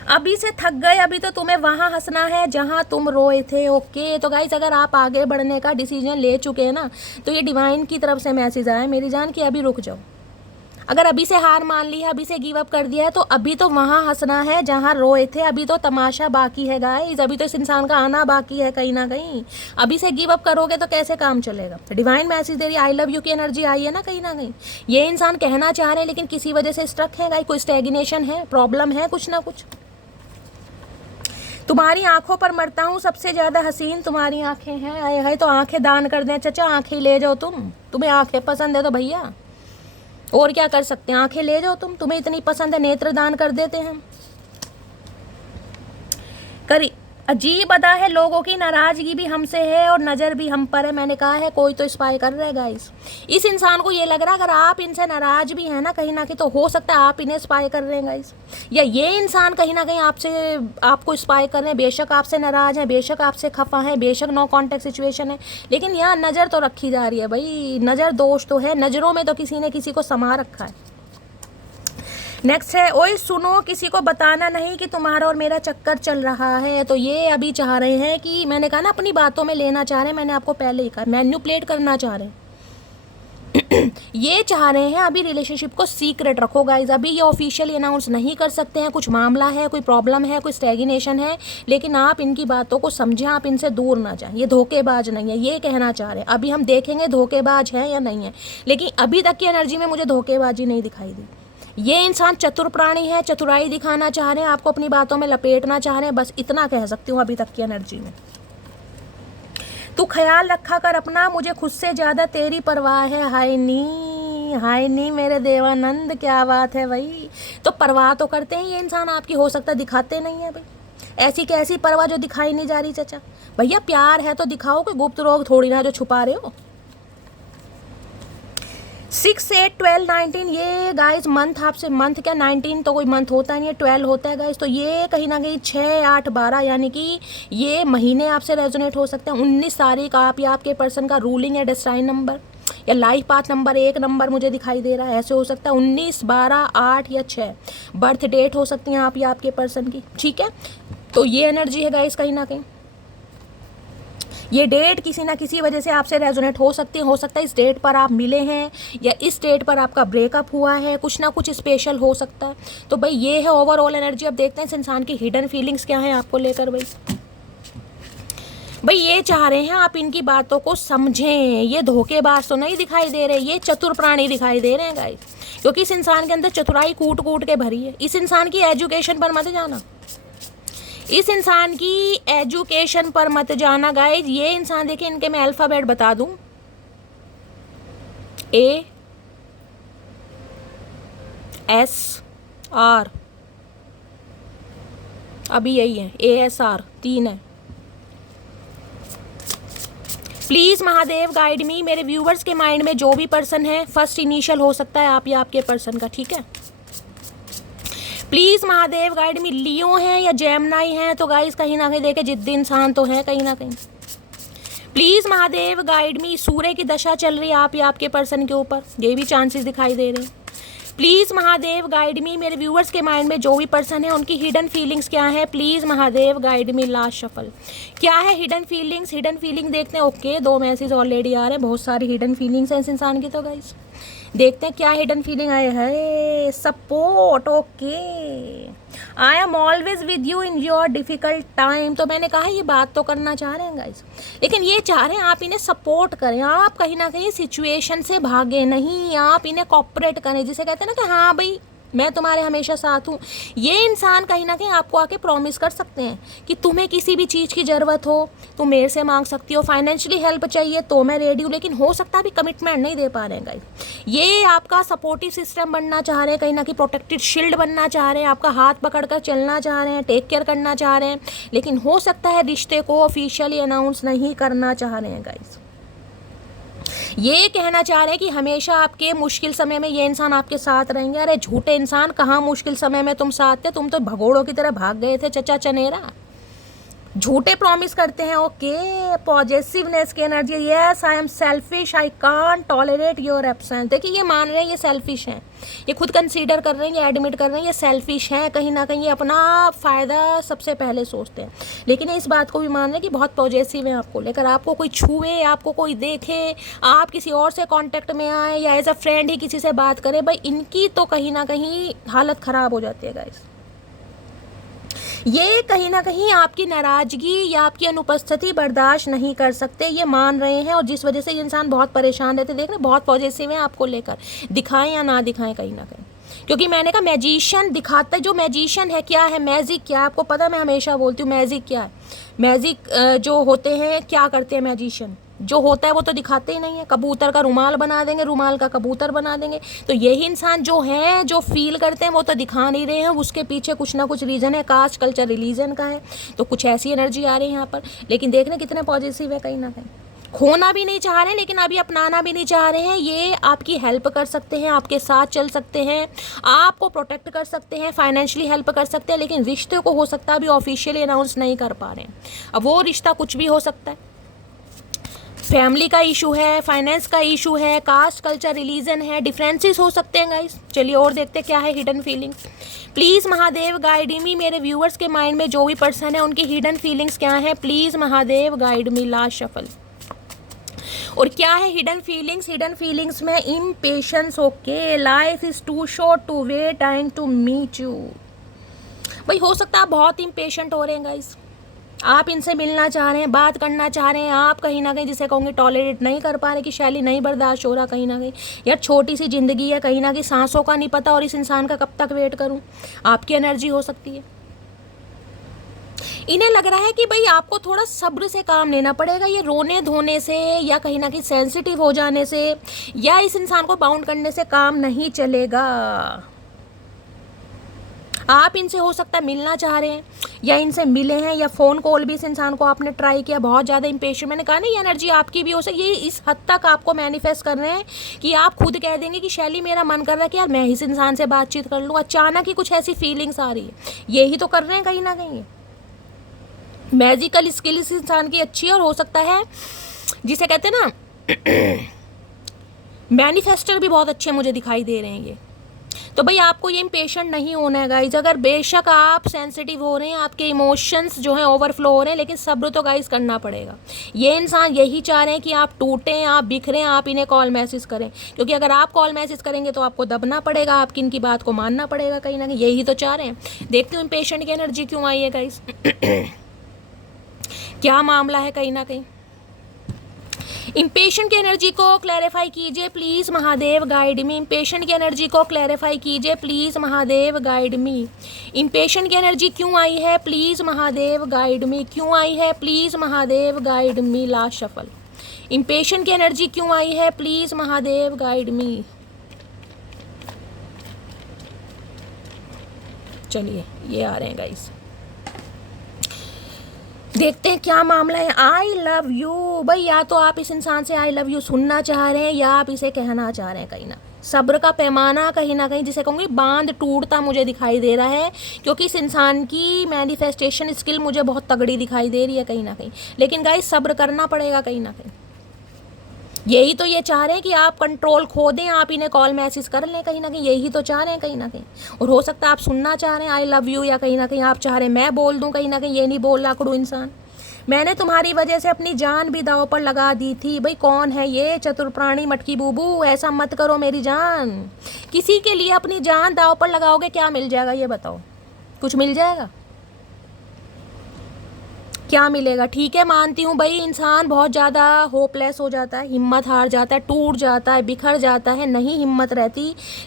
अभी से थक गए, अभी तो तुम्हें वहाँ हंसना है जहाँ तुम रोए थे। ओके, तो गाइस अगर आप आगे बढ़ने का डिसीजन ले चुके हैं ना, तो ये डिवाइन की तरफ से मैसेज आया है मेरी जान कि अभी रुक जाओ। अगर अभी से हार मान ली है, अभी से गिव अप कर दिया है, तो अभी तो वहाँ हंसना है जहाँ रोए थे। अभी तो तमाशा बाकी है गाइस, अभी तो इस इंसान का आना बाकी है कहीं ना कहीं। अभी से गिव अप करोगे तो कैसे काम चलेगा। डिवाइन मैसेज दे रही, आई लव यू की एनर्जी आई है ना कहीं ना कहीं। ये इंसान कहना चाह रहे हैं लेकिन किसी वजह से स्ट्रक है गाइस, कोई स्टैग्नेशन है, प्रॉब्लम है कुछ ना कुछ। तुम्हारी आंखों पर मरता हूँ, सबसे ज़्यादा हसीन तुम्हारी आंखें हैं। आए हाय, तो आंखें दान कर दें चाचा, आंखें ले जाओ तुम्हें आंखें पसंद है तो भैया और क्या कर सकते हैं, आंखें ले जाओ तुम्हें इतनी पसंद है, नेत्र दान कर देते हैं हम। करी अजीब अदा है, लोगों की नाराजगी भी हमसे है और नज़र भी हम पर है। मैंने कहा है कोई तो स्पाई कर रहा है गाइस। इस इंसान को ये लग रहा है अगर आप इनसे नाराज भी हैं ना कहीं ना कहीं, तो हो सकता है आप इन्हें स्पाई कर रहे हैं गाइस, या ये इंसान कहीं ना कहीं आपको स्पाई कर रहे हैं। बेशक आपसे नाराज हैं, बेशक आपसे खफा हैं, बेशक नो कॉन्टेक्ट सिचुएशन है, लेकिन यहाँ नज़र तो रखी जा रही है भाई। नज़र दोष तो है, नज़रों में तो किसी ने किसी को समा रखा है। नेक्स्ट है, ओए सुनो किसी को बताना नहीं कि तुम्हारा और मेरा चक्कर चल रहा है। तो ये अभी चाह रहे हैं कि, मैंने कहा ना अपनी बातों में लेना चाह रहे हैं, मैंने आपको पहले ही कहा मैन्युपुलेट करना चाह रहे हैं। ये चाह रहे हैं अभी रिलेशनशिप को सीक्रेट रखो गाइज, अभी ये ऑफिशियली अनाउंस नहीं कर सकते हैं, कुछ मामला है, कोई प्रॉब्लम है, कोई स्टैग्नेशन है, लेकिन आप इनकी बातों को समझें, आप इनसे दूर ना जाएं। ये धोखेबाज नहीं है, ये कहना चाह रहे हैं। अभी हम देखेंगे धोखेबाज है या नहीं है, लेकिन अभी तक की एनर्जी में मुझे धोखेबाजी नहीं दिखाई दी। ये इंसान चतुर प्राणी है, चतुराई दिखाना चाह रहे हैं, आपको अपनी बातों में लपेटना चाह रहे हैं, बस इतना कह सकती हूँ अभी तक की एनर्जी में। तू ख्याल रखा कर अपना, मुझे खुद से ज़्यादा तेरी परवाह है। हाय नी मेरे देवानंद, क्या बात है भाई। तो परवाह तो करते हैं ये इंसान आपकी, हो सकता है दिखाते नहीं है भाई। ऐसी कैसी परवाह जो दिखाई नहीं जा रही चाचा। भैया प्यार है तो दिखाओ, कोई गुप्त रोग थोड़ी ना जो छुपा रहे हो। 6, 8, 12, 19 ये गाइज मंथ, आपसे मंथ क्या 19 तो कोई मंथ होता नहीं है, 12 होता है गाइज। तो ये कहीं ना कहीं 6, 8, 12 यानी कि ये महीने आपसे रेजोनेट हो सकते हैं। 19 तारीख आप या आपके पर्सन का रूलिंग या डेस्टाइन नंबर या लाइफ पाथ नंबर 1 नंबर मुझे दिखाई दे रहा है। ऐसे हो सकता है 19, 12, 8 या 6 बर्थ डेट हो सकती हैं आप या आपके पर्सन की, ठीक है। तो ये एनर्जी है गाइज, कहीं ना कहीं ये डेट किसी ना किसी वजह से आपसे रेजोनेट हो सकती है। हो सकता है इस डेट पर आप मिले हैं या इस डेट पर आपका ब्रेकअप हुआ है, कुछ ना कुछ स्पेशल हो सकता है। तो भाई ये है ओवरऑल एनर्जी। अब देखते हैं इस इंसान की हिडन फीलिंग्स क्या है आपको लेकर। भाई ये चाह रहे हैं आप इनकी बातों को समझें। ये धोखेबाज तो नहीं दिखाई दे रहे, ये चतुर प्राणी दिखाई दे रहे हैं गाइस, क्योंकि इस इंसान के अंदर चतुराई कूट कूट के भरी है। इस इंसान की एजुकेशन पर मत जाना, इस इंसान की एजुकेशन पर मत जाना गाइज। ये इंसान देखिए, इनके मैं अल्फाबेट बता दूं, ASR, अभी यही है, ASR 3 है। प्लीज महादेव गाइड मी। मेरे व्यूवर्स के माइंड में जो भी पर्सन है, फर्स्ट इनिशियल हो सकता है आप या आपके पर्सन का, ठीक है। Please Mahadev guide me. Leo है या जेमिनी है तो गाइस कहीं ना कहीं देखे जिद्दी इंसान तो है कहीं ना कहीं। Please Mahadev guide me. सूर्य की दशा चल रही है आप या आपके पर्सन के ऊपर, ये भी चांसेस दिखाई दे रहे हैं। प्लीज महादेव गाइड मी। मेरे व्यूवर्स के माइंड में जो भी पर्सन है उनकी हिडन फीलिंग्स क्या है, please Mahadev guide me. Last shuffle क्या है हिडन फीलिंग्स। हिडन फीलिंग देखते हैं। ओके 2 मैसेज ऑलरेडी आ रहे हैं, बहुत सारी हिडन फीलिंग्स हैं इस इंसान की। तो गाइस देखते हैं क्या हिडन फीलिंग आए है। Support, okay I am always with you in your difficult time. तो मैंने कहा ये बात तो करना चाह रहे हैं गाइस, लेकिन ये चाह रहे हैं आप इन्हें सपोर्ट करें। आप कहीं ना कहीं सिचुएशन से भागे नहीं, आप इन्हें कॉपरेट करें, जिसे कहते हैं ना कि हाँ भाई मैं तुम्हारे हमेशा साथ हूँ। ये इंसान कहीं ना कहीं आपको आके प्रॉमिस कर सकते हैं कि तुम्हें किसी भी चीज़ की ज़रूरत हो तुम मेरे से मांग सकती हो, फाइनेंशियली हेल्प चाहिए तो मैं रेडी हूँ। लेकिन हो सकता है अभी कमिटमेंट नहीं दे पा रहे हैं गाइस। ये आपका सपोर्टिव सिस्टम बनना चाह रहे हैं, कहीं ना कहीं प्रोटेक्टेड शील्ड बनना चाह रहे हैं, आपका हाथ पकड़ कर चलना चाह रहे हैं, टेक केयर करना चाह रहे हैं। लेकिन हो सकता है रिश्ते को ऑफिशियली अनाउंस नहीं करना चाह रहे हैं गाइस। ये कहना चाह रहे हैं कि हमेशा आपके मुश्किल समय में ये इंसान आपके साथ रहेंगे। अरे झूठे इंसान, कहाँ मुश्किल समय में तुम साथ थे, तुम तो भगोड़ों की तरह भाग गए थे चचा चनेरा। झूठे प्रॉमिस करते हैं। ओके पॉजिटिवनेस की energy. Yes I am selfish, I can't tolerate your absence. देखिए ये मान रहे हैं ये सेल्फिश हैं, ये खुद कंसीडर कर रहे हैं, ये एडमिट कर रहे हैं ये सेल्फिश हैं। कहीं ना कहीं ये अपना फ़ायदा सबसे पहले सोचते हैं, लेकिन इस बात को भी मान रहे हैं कि बहुत पॉजिटिव है आपको लेकर। आपको कोई छुए, आपको कोई देखे, आप किसी और से कांटेक्ट में आए या एज अ फ्रेंड ही किसी से बात करें, भाई इनकी तो कहीं ना कहीं हालत ख़राब हो जाती है गाइस। ये कहीं ना कहीं आपकी नाराज़गी या आपकी अनुपस्थिति बर्दाश्त नहीं कर सकते, ये मान रहे हैं। और जिस वजह से ये इंसान बहुत परेशान रहते, देख रहे बहुत पॉजिटिव हैं आपको लेकर, दिखाएं या ना दिखाएं कहीं ना कहीं। क्योंकि मैंने कहा मैजिशियन दिखाता है, जो मैजिशियन है क्या है, मैजिक क्या है आपको पता, मैं हमेशा बोलती हूँ मैजिक क्या है। मैजिक जो होते हैं क्या करते हैं, मैजिशियन जो होता है वो तो दिखाते ही नहीं है। कबूतर का रुमाल बना देंगे, रुमाल का कबूतर बना देंगे। तो यही इंसान जो है, जो फील करते हैं वो तो दिखा नहीं रहे हैं, उसके पीछे कुछ ना कुछ रीज़न है, कास्ट कल्चर रिलीजन का है। तो कुछ ऐसी एनर्जी आ रही है यहाँ पर। लेकिन देख रहे कितने पॉजिटिव है, कहीं ना कहीं खोना भी नहीं चाह रहे हैं लेकिन अभी अपनाना भी नहीं चाह रहे हैं। ये आपकी हेल्प कर सकते हैं, आपके साथ चल सकते हैं, आपको प्रोटेक्ट कर सकते हैं, फाइनेंशियली हेल्प कर सकते हैं। लेकिन रिश्ते को हो सकता है अभी ऑफिशियली अनाउंस नहीं कर पा रहे हैं। अब वो रिश्ता कुछ भी हो सकता है, फैमिली का इशू है, फाइनेंस का इशू है, कास्ट कल्चर रिलीजन है, डिफरेंसेस हो सकते हैं गाइस। चलिए और देखते हैं क्या है hidden feelings. Please Mahadev guide मी। मेरे व्यूअर्स के माइंड में जो भी पर्सन है उनकी हिडन फीलिंग्स क्या है, please Mahadev guide me. Last shuffle और क्या है हिडन फीलिंग्स? हिडन फीलिंग्स में impatience. Okay, life is too short to wait time to meet you. भाई हो सकता है आप बहुत इम्पेशेंट हो रहे हैं गाइस, आप इनसे मिलना चाह रहे हैं, बात करना चाह रहे हैं, आप कहीं ना कहीं जिसे कहूँगे टॉलरेट नहीं कर पा रहे कि शैली नहीं बर्दाश्त हो रहा कहीं ना कहीं, यार छोटी सी ज़िंदगी है, कहीं ना कहीं सांसों का नहीं पता और इस इंसान का कब तक वेट करूँ। आपकी एनर्जी हो सकती है। इन्हें लग रहा है कि भाई आपको थोड़ा सब्र से काम लेना पड़ेगा, ये रोने धोने से या कहीं ना कहीं सेंसिटिव हो जाने से या इस इंसान को बाउंड करने से काम नहीं चलेगा। आप इनसे हो सकता है मिलना चाह रहे हैं या इनसे मिले हैं या फ़ोन कॉल भी इस इंसान को आपने ट्राई किया, बहुत ज़्यादा इम्पेशेंट। मैंने कहा ना ये एनर्जी आपकी भी हो सकती है, ये इस हद तक आपको मैनिफेस्ट कर रहे हैं कि आप खुद कह देंगे कि शैली मेरा मन कर रहा है कि यार मैं इस इंसान से बातचीत कर लूँ। अचानक ही कुछ ऐसी फीलिंग्स आ रही है, यही तो कर रहे हैं कहीं ना कहीं। मैजिकल स्किल इस इंसान की अच्छी है और हो सकता है जिसे कहते हैं ना मैनिफेस्टर भी बहुत अच्छे मुझे दिखाई दे रहे हैं ये। तो भाई आपको ये इम्पेशेंट नहीं होना है गाइज। अगर बेशक आप सेंसिटिव हो रहे हैं, आपके इमोशंस जो हैं ओवरफ्लो हो रहे हैं, लेकिन सब्र तो गाइज करना पड़ेगा। ये इंसान यही चाह रहे हैं कि आप टूटें, आप बिखरें, आप इन्हें कॉल मैसेज करें, क्योंकि अगर आप कॉल मैसेज करेंगे तो आपको दबना पड़ेगा, आपकी इनकी बात को मानना पड़ेगा कहीं ना कहीं, यही तो चाह रहे हैं। देखते हो इम्पेशेंट की एनर्जी क्यों आई है गाइज। क्या मामला है कहीं ना कहीं। इम्पेशेंट की एनर्जी को क्लैरिफाई कीजिए please, Mahadev guide me. Impatient की एनर्जी को क्लैरिफाई कीजिए please, Mahadev guide me. Impatient की एनर्जी क्यों आई है प्लीज़, महादेव गाइड मी। क्यों आई है please, Mahadev guide me. Last shuffle. Impatient की एनर्जी क्यों आई है प्लीज़, महादेव गाइड मी। चलिए ये आ रहे हैं गाइस, देखते हैं क्या मामला है। I love you. भाई या तो आप इस इंसान से आई लव यू सुनना चाह रहे हैं या आप इसे कहना चाह रहे हैं कहीं ना। सब्र का पैमाना कहीं ना कहीं जिसे कहूँगी बांध टूटता मुझे दिखाई दे रहा है, क्योंकि इस इंसान की मैनिफेस्टेशन स्किल मुझे बहुत तगड़ी दिखाई दे रही है कहीं ना कहीं। लेकिन गाइस सब्र करना पड़ेगा कहीं ना कहीं। यही तो ये चाह रहे हैं कि आप कंट्रोल खो दें, आप इन्हें कॉल मैसेज कर लें कहीं ना कहीं, यही तो चाह रहे हैं कहीं ना कहीं। और हो सकता है आप सुनना चाह रहे हैं आई लव यू, या कहीं ना कहीं आप चाह रहे हैं मैं बोल दूं कहीं ना कहीं, ये नहीं बोल रहा कड़ू इंसान। मैंने तुम्हारी वजह से अपनी जान भी दांव पर लगा दी थी। भाई कौन है ये चतुर प्राणी मटकी बूबू, ऐसा मत करो मेरी जान। किसी के लिए अपनी जान दांव पर लगाओगे, क्या मिल जाएगा ये बताओ? कुछ मिल जाएगा? क्या मिलेगा? ठीक है मानती हूँ भाई इंसान बहुत ज़्यादा होपलेस हो जाता है, हिम्मत हार जाता है, टूट जाता है, बिखर जाता है, नहीं हिम्मत रहती।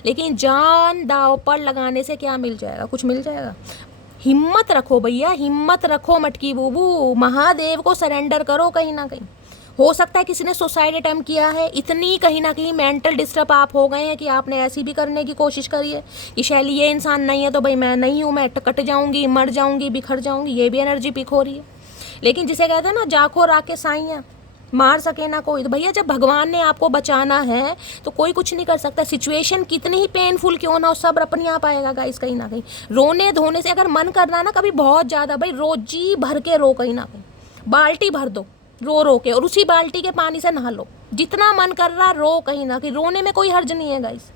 लेकिन जान दांव पर लगाने से क्या मिल जाएगा? कुछ मिल जाएगा? हिम्मत रखो भैया, हिम्मत रखो मटकी बूबू, महादेव को सरेंडर करो कहीं ना कहीं। हो सकता है किसी ने सुसाइड अटेम्प्ट किया है, इतनी कहीं ना कहीं मेंटल डिस्टर्ब आप हो गए हैं कि आपने ऐसी भी करने की कोशिश करी है कि शैली ये इंसान नहीं है तो भाई मैं नहीं हूँ, मैं कट जाऊँगी, मर जाऊँगी, बिखर जाऊँगी। ये भी एनर्जी पिक हो रही है। लेकिन जिसे कहते हैं ना जाको राके साइयाँ, मार सके ना कोई। तो भैया जब भगवान ने आपको बचाना है तो कोई कुछ नहीं कर सकता। सिचुएशन कितनी ही पेनफुल क्यों ना हो, सब्र अपने आप आएगा गाइस कहीं ना कहीं। रोने धोने से अगर मन करना ना कभी बहुत ज़्यादा, भाई रोजी भर के रो कहीं ना कहीं, बाल्टी भर दो रो रो के और उसी बाल्टी के पानी से नहा लो। जितना मन कर रहा रो कहीं ना कहीं, रोने में कोई हर्ज नहीं है गाइस।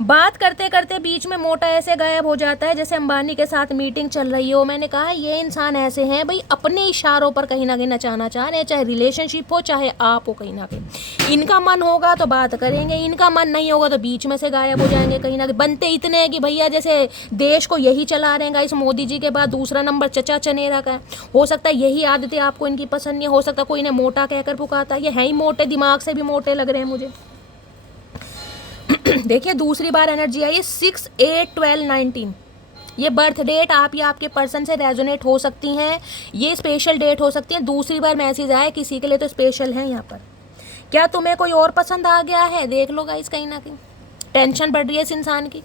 बात करते करते बीच में मोटा ऐसे गायब हो जाता है जैसे अंबानी के साथ मीटिंग चल रही हो। मैंने कहा ये इंसान ऐसे हैं भाई, अपने इशारों पर कहीं ना कहीं नचाना चाह रहे हैं, चाहे रिलेशनशिप हो चाहे आप हो कहीं ना कहीं। इनका मन होगा तो बात करेंगे, इनका मन नहीं होगा तो बीच में से गायब हो जाएंगे कहीं ना कहीं। बनते इतने हैं कि भैया जैसे देश को यही चला रहे हैं गाइस, मोदी जी के बाद दूसरा नंबर चचा चनेरा का है। हो सकता है यही आदतें आपको इनकी पसंद नहीं, हो सकता कोई इन्हें मोटा कहकर पुकारता है, ये है ही मोटे, दिमाग से भी मोटे लग रहे हैं मुझे। देखिए दूसरी बार एनर्जी आई है 6, 8, 12, 19। ये बर्थ डेट आप या आपके पर्सन से रेजोनेट हो सकती हैं, ये स्पेशल डेट हो सकती है। दूसरी बार मैसेज आया किसी के लिए तो स्पेशल है यहाँ पर। क्या तुम्हें कोई और पसंद आ गया है? देख लो गाइस कहीं ना कहीं टेंशन बढ़ रही है इस इंसान की।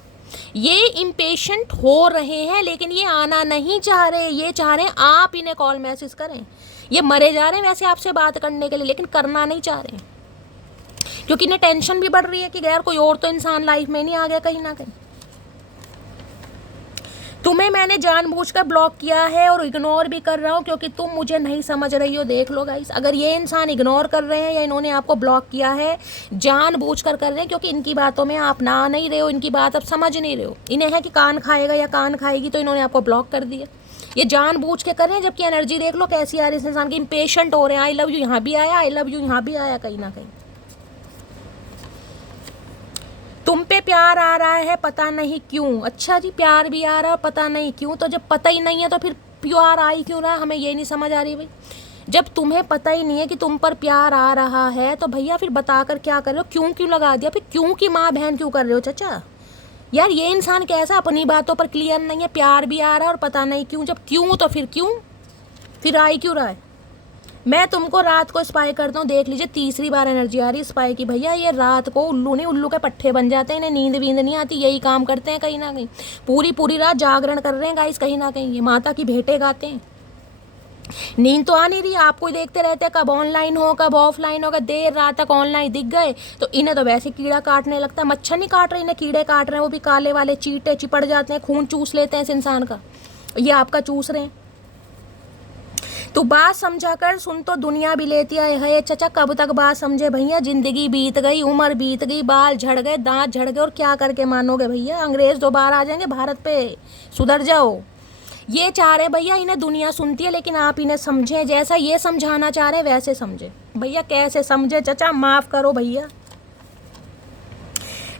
ये इम्पेशेंट हो रहे हैं लेकिन ये आना नहीं चाह रहे, ये चाह रहे हैं आप इन्हें कॉल मैसेज करें। ये मरे जा रहे हैं वैसे आपसे बात करने के लिए, लेकिन करना नहीं चाह रहे क्योंकि इन्हें टेंशन भी बढ़ रही है कि यार कोई और तो इंसान लाइफ में नहीं आ गया कहीं ना कहीं। तुम्हें मैंने जानबूझकर ब्लॉक किया है और इग्नोर भी कर रहा हूँ क्योंकि तुम मुझे नहीं समझ रही हो। देख लो गाइस, अगर ये इंसान इग्नोर कर रहे हैं या इन्होंने आपको ब्लॉक किया है जानबूझकर कर रहे हैं, क्योंकि इनकी बातों में आप ना नहीं रहे हो, इनकी बात आप समझ नहीं रहे हो। इन्हें है कि कान खाएगा या कान खाएगी, तो इन्होंने आपको ब्लॉक कर दिया। ये जानबूझ के कर रहे हैं, जबकि एनर्जी देख लो कैसी आ रही है इस इंसान की, इम्पेशेंट हो रहे हैं। आई लव यू यहाँ भी आया, आई लव यू यहाँ भी आया, कहीं ना कहीं तुम पे प्यार आ रहा है, पता नहीं क्यों। अच्छा जी, प्यार भी आ रहा है, पता नहीं क्यों। तो जब पता ही नहीं है तो फिर प्यार आ ही क्यों रहा है, हमें ये नहीं समझ आ रही भाई। जब तुम्हें पता ही नहीं है कि तुम पर प्यार आ रहा है तो भैया फिर बताकर क्या कर रहे हो, क्यों लगा दिया, फिर क्यों की माँ बहन क्यों कर रहे हो चाचा। यार ये इंसान कैसा अपनी बातों पर क्लियर नहीं है, प्यार भी आ रहा है और पता नहीं क्यों। जब क्यों तो फिर क्यों, फिर आ ही क्यों रहा है। मैं तुमको रात को स्पाई करता हूँ, देख लीजिए तीसरी बार एनर्जी आ रही है स्पाई की। भैया ये रात को उल्लू नहीं, उल्लू के पट्टे बन जाते हैं, इन्हें नींद वींद नहीं आती, यही काम करते हैं कहीं ना कहीं, पूरी रात जागरण कर रहे हैं गाइस, कहीं ना कहीं ये माता की भेंटे गाते हैं। नींद तो आ नहीं रही, आपको ही देखते रहते हैं, कब ऑनलाइन हो कब ऑफलाइन होगा, देर रात तक ऑनलाइन दिख गए तो इन्हें तो वैसे कीड़ा काटने लगता है। मच्छर नहीं काट रहे, इन्हें कीड़े काट रहे हैं, वो भी काले वाले चीटे, चिपड़ जाते हैं, खून चूस लेते हैं इस इंसान का, ये आपका चूस रहे हैं। तो बात समझा कर सुन तो दुनिया भी लेती है चाचा, कब तक बात समझे भैया, जिंदगी बीत गई, उम्र बीत गई, बाल झड़ गए, दांत झड़ गए, और क्या करके मानोगे भैया, अंग्रेज दोबारा आ जाएंगे भारत पे, सुधर जाओ। ये चाह रहे भैया, इन्हें दुनिया सुनती है लेकिन आप इन्हें समझें, जैसा ये समझाना चाह रहे वैसे समझे भैया। कैसे समझे चाचा, माफ़ करो भैया।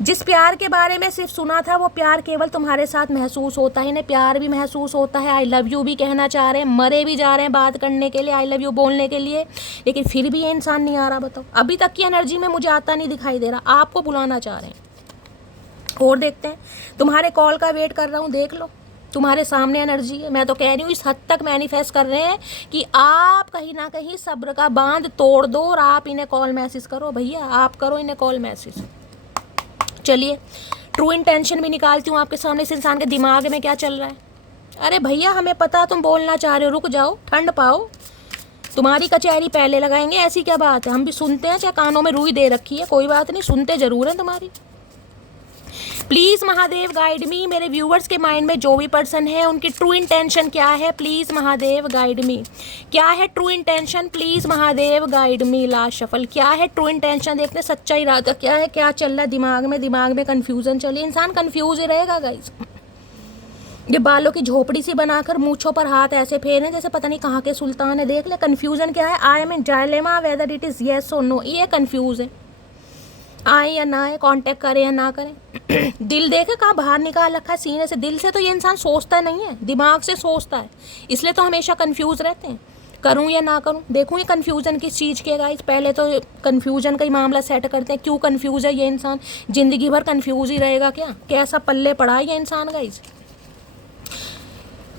जिस प्यार के बारे में सिर्फ सुना था वो प्यार केवल तुम्हारे साथ महसूस होता है, इन्हें प्यार भी महसूस होता है, आई लव यू भी कहना चाह रहे हैं, मरे भी जा रहे हैं बात करने के लिए, आई लव यू बोलने के लिए, लेकिन फिर भी ये इंसान नहीं आ रहा। बताओ, अभी तक की एनर्जी में मुझे आता नहीं दिखाई दे रहा, आपको बुलाना चाह रहे हैं। और देखते हैं, तुम्हारे कॉल का वेट कर रहा हूँ, देख लो तुम्हारे सामने एनर्जी है। मैं तो कह रही हूँ इस हद तक मैनिफेस्ट कर रहे हैं कि आप कहीं ना कहीं सब्र का बांध तोड़ दो और आप इन्हें कॉल मैसेज करो भैया, आप करो इन्हें कॉल मैसेज। चलिए ट्रू इंटेंशन भी निकालती हूँ आपके सामने, इस इंसान के दिमाग में क्या चल रहा है। अरे भैया हमें पता तुम बोलना चाह रहे हो, रुक जाओ, ठंड पाओ, तुम्हारी कचहरी पहले लगाएंगे, ऐसी क्या बात है, हम भी सुनते हैं, चाहे कानों में रुई दे रखी है, कोई बात नहीं, सुनते जरूर हैं तुम्हारी। प्लीज़ महादेव गाइड मी, मेरे व्यूवर्स के माइंड में जो भी पर्सन है उनकी ट्रू इंटेंशन क्या है, प्लीज़ महादेव गाइड मी। क्या है true intention, please Mahadev guide me. Last shuffle, क्या है ट्रू इंटेंशन, देखते सच्चा इरादा क्या है, क्या चल रहा है दिमाग में कन्फ्यूज़न चली, इंसान कन्फ्यूज ही रहेगा गाइस। ये बालों की झोपड़ी सी बनाकर मूछों पर हाथ ऐसे फेरे जैसे पता नहीं कहाँ के सुल्तान है, देख ले। कन्फ्यूज़न क्या है, I am in dilemma whether it is yes और नो, ये कन्फ्यूज़ है, आए या ना आए, कांटेक्ट करें या ना करें। दिल देखे कहाँ बाहर निकाल रखा है सीने से, दिल से तो ये इंसान सोचता नहीं है, दिमाग से सोचता है, इसलिए तो हमेशा कंफ्यूज रहते हैं, करूँ या ना करूँ। देखूँ ये कन्फ्यूज़न किस चीज़ के गाइस, पहले तो कन्फ्यूज़न का ही मामला सेट करते हैं, क्यों कन्फ्यूज़ है ये इंसान, ज़िंदगी भर कन्फ्यूज़ ही रहेगा क्या, कैसा पल्ले पड़ा है ये इंसान गाइस।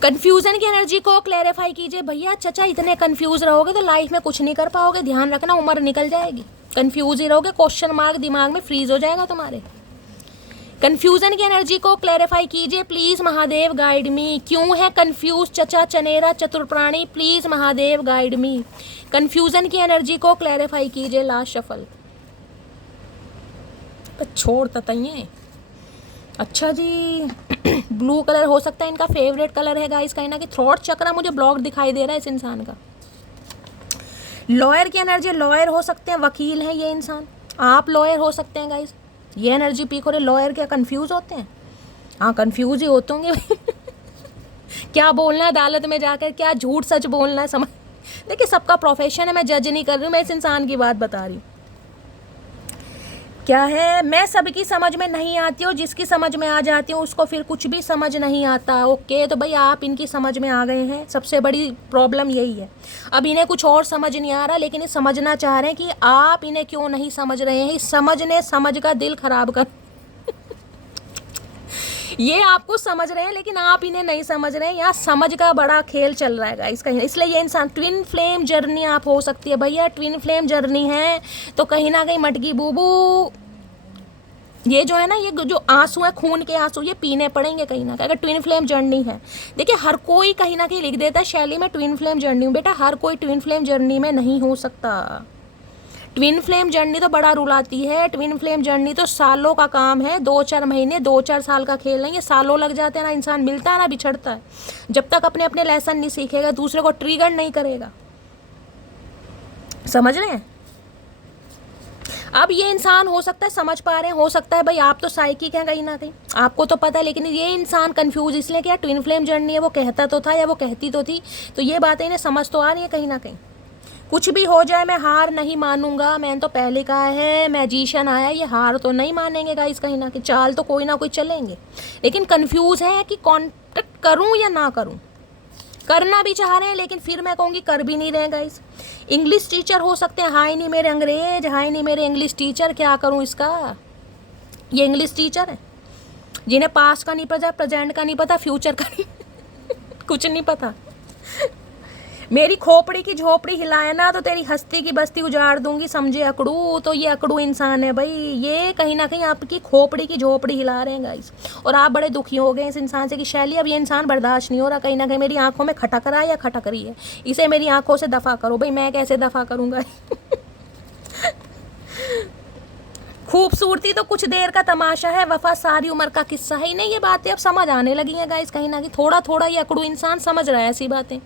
कन्फ्यूज़न की एनर्जी को क्लैरिफाई कीजिए भैया। चाचा इतने कन्फ्यूज़ रहोगे तो लाइफ में कुछ नहीं कर पाओगे, ध्यान रखना, उम्र निकल जाएगी, कन्फ्यूज ही रहोगे, क्वेश्चन मार्क दिमाग में फ्रीज हो जाएगा तुम्हारे। कन्फ्यूज़न की एनर्जी को क्लैरिफाई कीजिए प्लीज़ महादेव गाइड मी। क्यों है कन्फ्यूज चचा चनेरा चतुर्प्राणी, please Mahadev guide me. Confusion की एनर्जी को क्लैरिफाई कीजिए। लास्ट शफल, छोड़ ततइए। अच्छा जी, ब्लू कलर हो सकता है इनका फेवरेट कलर है गाइस, कहीं ना कि थ्रॉट चक्र मुझे ब्लॉक दिखाई दे रहा है इस इंसान का। लॉयर की एनर्जी, लॉयर हो सकते हैं, वकील हैं ये इंसान, आप लॉयर हो सकते हैं गाइस। ये एनर्जी पीक हो रही, लॉयर क्या कंफ्यूज होते हैं, हाँ कंफ्यूज ही होते होंगे। क्या बोलना है अदालत में जाकर, क्या झूठ सच बोलना है, समझ। देखिए सबका प्रोफेशन है, मैं जज नहीं कर रही हूँ, मैं इस इंसान की बात बता रही हूँ। क्या है, मैं सबकी समझ में नहीं आती हूँ, जिसकी समझ में आ जाती हूँ उसको फिर कुछ भी समझ नहीं आता। ओके, तो भाई आप इनकी समझ में आ गए हैं, सबसे बड़ी प्रॉब्लम यही है। अब इन्हें कुछ और समझ नहीं आ रहा, लेकिन ये समझना चाह रहे हैं कि आप इन्हें क्यों नहीं समझ रहे हैं। समझने समझ का दिल खराब कर ये आपको समझ रहे हैं लेकिन आप इन्हें नहीं समझ रहे हैं, यहाँ समझ का बड़ा खेल चल रहा है इसका। इसलिए ये इंसान, ट्विन फ्लेम जर्नी आप हो सकती है भैया, ट्विन फ्लेम जर्नी है तो कहीं ना कहीं मटकी बूबू, ये जो है ना, ये जो आंसू है, खून के आंसू, ये पीने पड़ेंगे कहीं ना कहीं, अगर ट्विन फ्लेम जर्नी है। देखिए हर कोई कहीं ना कहीं लिख देता है शैली में ट्विन फ्लेम जर्नी हूँ, बेटा हर कोई ट्विन फ्लेम जर्नी में नहीं हो सकता। ट्विन फ्लेम जर्नी तो बड़ा रुलाती है, ट्विन फ्लेम जर्नी तो सालों का काम है, 2-4 महीने 2-4 साल का खेल नहीं है, सालों लग जाते हैं ना, इंसान मिलता है ना बिछड़ता है, जब तक अपने अपने लेसन नहीं सीखेगा, दूसरे को ट्रिगर नहीं करेगा। समझ रहे हैं? अब ये इंसान हो सकता है समझ पा रहे हैं, हो सकता है भाई आप तो साइकिक हैं कहीं ना कहीं, आपको तो पता है, लेकिन ये इंसान कंफ्यूज इसलिए कि यार ट्विन फ्लेम जर्नी है, वो कहता तो था या वो कहती तो थी, तो ये बातें इन्हें समझ तो आ रही है कहीं ना कहीं। कुछ भी हो जाए मैं हार नहीं मानूंगा, मैंने तो पहले कहा है मैजिशियन आया, ये हार तो नहीं मानेंगे गाइस कहीं ना कहीं, चाल तो कोई ना कोई चलेंगे, लेकिन कंफ्यूज है कि कॉन्टेक्ट करूं या ना करूं। करना भी चाह रहे हैं लेकिन फिर मैं कहूँगी कर भी नहीं रहे गाइस। इंग्लिश टीचर हो सकते हैं, हाय नहीं मेरे अंग्रेज, हाय नहीं मेरे इंग्लिश टीचर, क्या करूँ इसका। ये इंग्लिश टीचर है जिन्हें पास्ट का नहीं पता, प्रेजेंट का नहीं पता, फ्यूचर का नहीं कुछ नहीं पता। मेरी खोपड़ी की झोपड़ी हिलाए ना तो तेरी हस्ती की बस्ती उजाड़ दूंगी, समझे अकड़ू। तो ये अकड़ू इंसान है भाई, ये कहीं ना कहीं आपकी खोपड़ी की झोपड़ी हिला रहे हैं गाइस, और आप बड़े दुखी हो गए इस इंसान से कि शैली अब ये इंसान बर्दाश्त नहीं हो रहा, कहीं ना कहीं मेरी आंखों में खटक रहा है या खटक रही है, इसे मेरी आंखों से दफा करो। भाई मैं कैसे दफा करूँगा खूबसूरती तो कुछ देर का तमाशा है, वफा सारी उम्र का किस्सा है। नहीं, ये बातें अब समझ आने लगी हैं गाइस कहीं ना कहीं, थोड़ा थोड़ा ये अकड़ू इंसान समझ रहा है ऐसी बातें।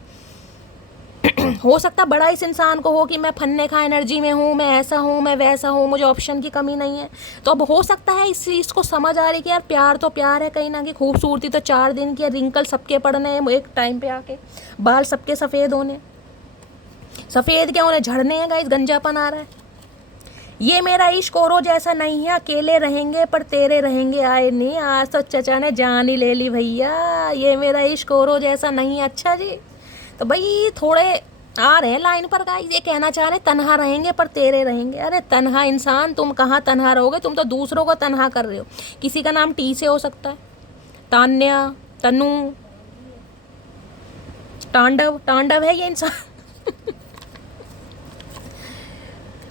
हो सकता बड़ा इस इंसान को हो कि मैं फन्ने खा एनर्जी में हूँ, मैं ऐसा हूँ, मैं वैसा हूँ, मुझे ऑप्शन की कमी नहीं है, तो अब हो सकता है इस चीज़ को समझ आ रही कि यार प्यार तो प्यार है कहीं ना कहीं, खूबसूरती तो 4 दिन की है, रिंकल सबके पड़ने हैं एक टाइम पे आके, बाल सबके सफ़ेद होने, सफ़ेद क्या होने, झड़ने हैं गाइस, गंजापन आ रहा है। ये मेरा इश्क औरों जैसा नहीं है, अकेले रहेंगे पर तेरे रहेंगे, आए नहीं आज तो चचा ने जान ही ले ली भैया, ये मेरा इश्क औरों जैसा नहीं है। अच्छा जी, तो भाई थोड़े आ रहे हैं लाइन पर गाइस, ये कहना चाह रहे तन्हा रहेंगे पर तेरे रहेंगे। अरे तन्हा इंसान, तुम कहाँ तन्हा रहोगे, तुम तो दूसरों को तन्हा कर रहे हो। किसी का नाम टी से हो सकता है, तान्या, तनु, तांडव, तांडव है ये इंसान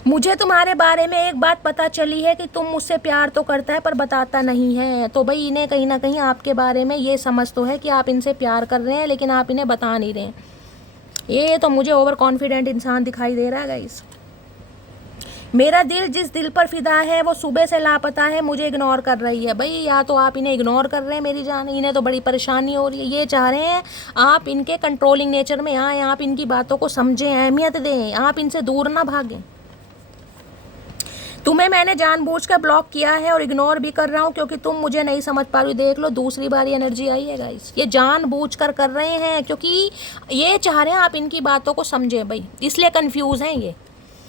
मुझे तुम्हारे बारे में एक बात पता चली है कि तुम मुझसे प्यार तो करता है पर बताता नहीं है। तो भाई इन्हें कहीं ना कहीं आपके बारे में ये समझ तो है कि आप इनसे प्यार कर रहे हैं, लेकिन आप इन्हें बता नहीं रहे हैं। ये तो मुझे ओवर कॉन्फिडेंट इंसान दिखाई दे रहा है गाइस। मेरा दिल जिस दिल पर फिदा है वो सुबह से लापता है, मुझे इग्नोर कर रही है। भाई या तो आप इन्हें इग्नोर कर रहे हैं मेरी जान, इन्हें तो बड़ी परेशानी हो रही है, ये चाह रहे हैं आप इनके कंट्रोलिंग नेचर में आएँ, आप इनकी बातों को समझें, अहमियत दें, आप इनसे दूर ना भागें। तुम्हें मैंने जानबूझकर ब्लॉक किया है और इग्नोर भी कर रहा हूँ क्योंकि तुम मुझे नहीं समझ पा रही। देख लो दूसरी बार ये एनर्जी आई है गाइस, ये जानबूझकर कर रहे हैं क्योंकि ये चाह रहे हैं आप इनकी बातों को समझें भाई, इसलिए कंफ्यूज हैं ये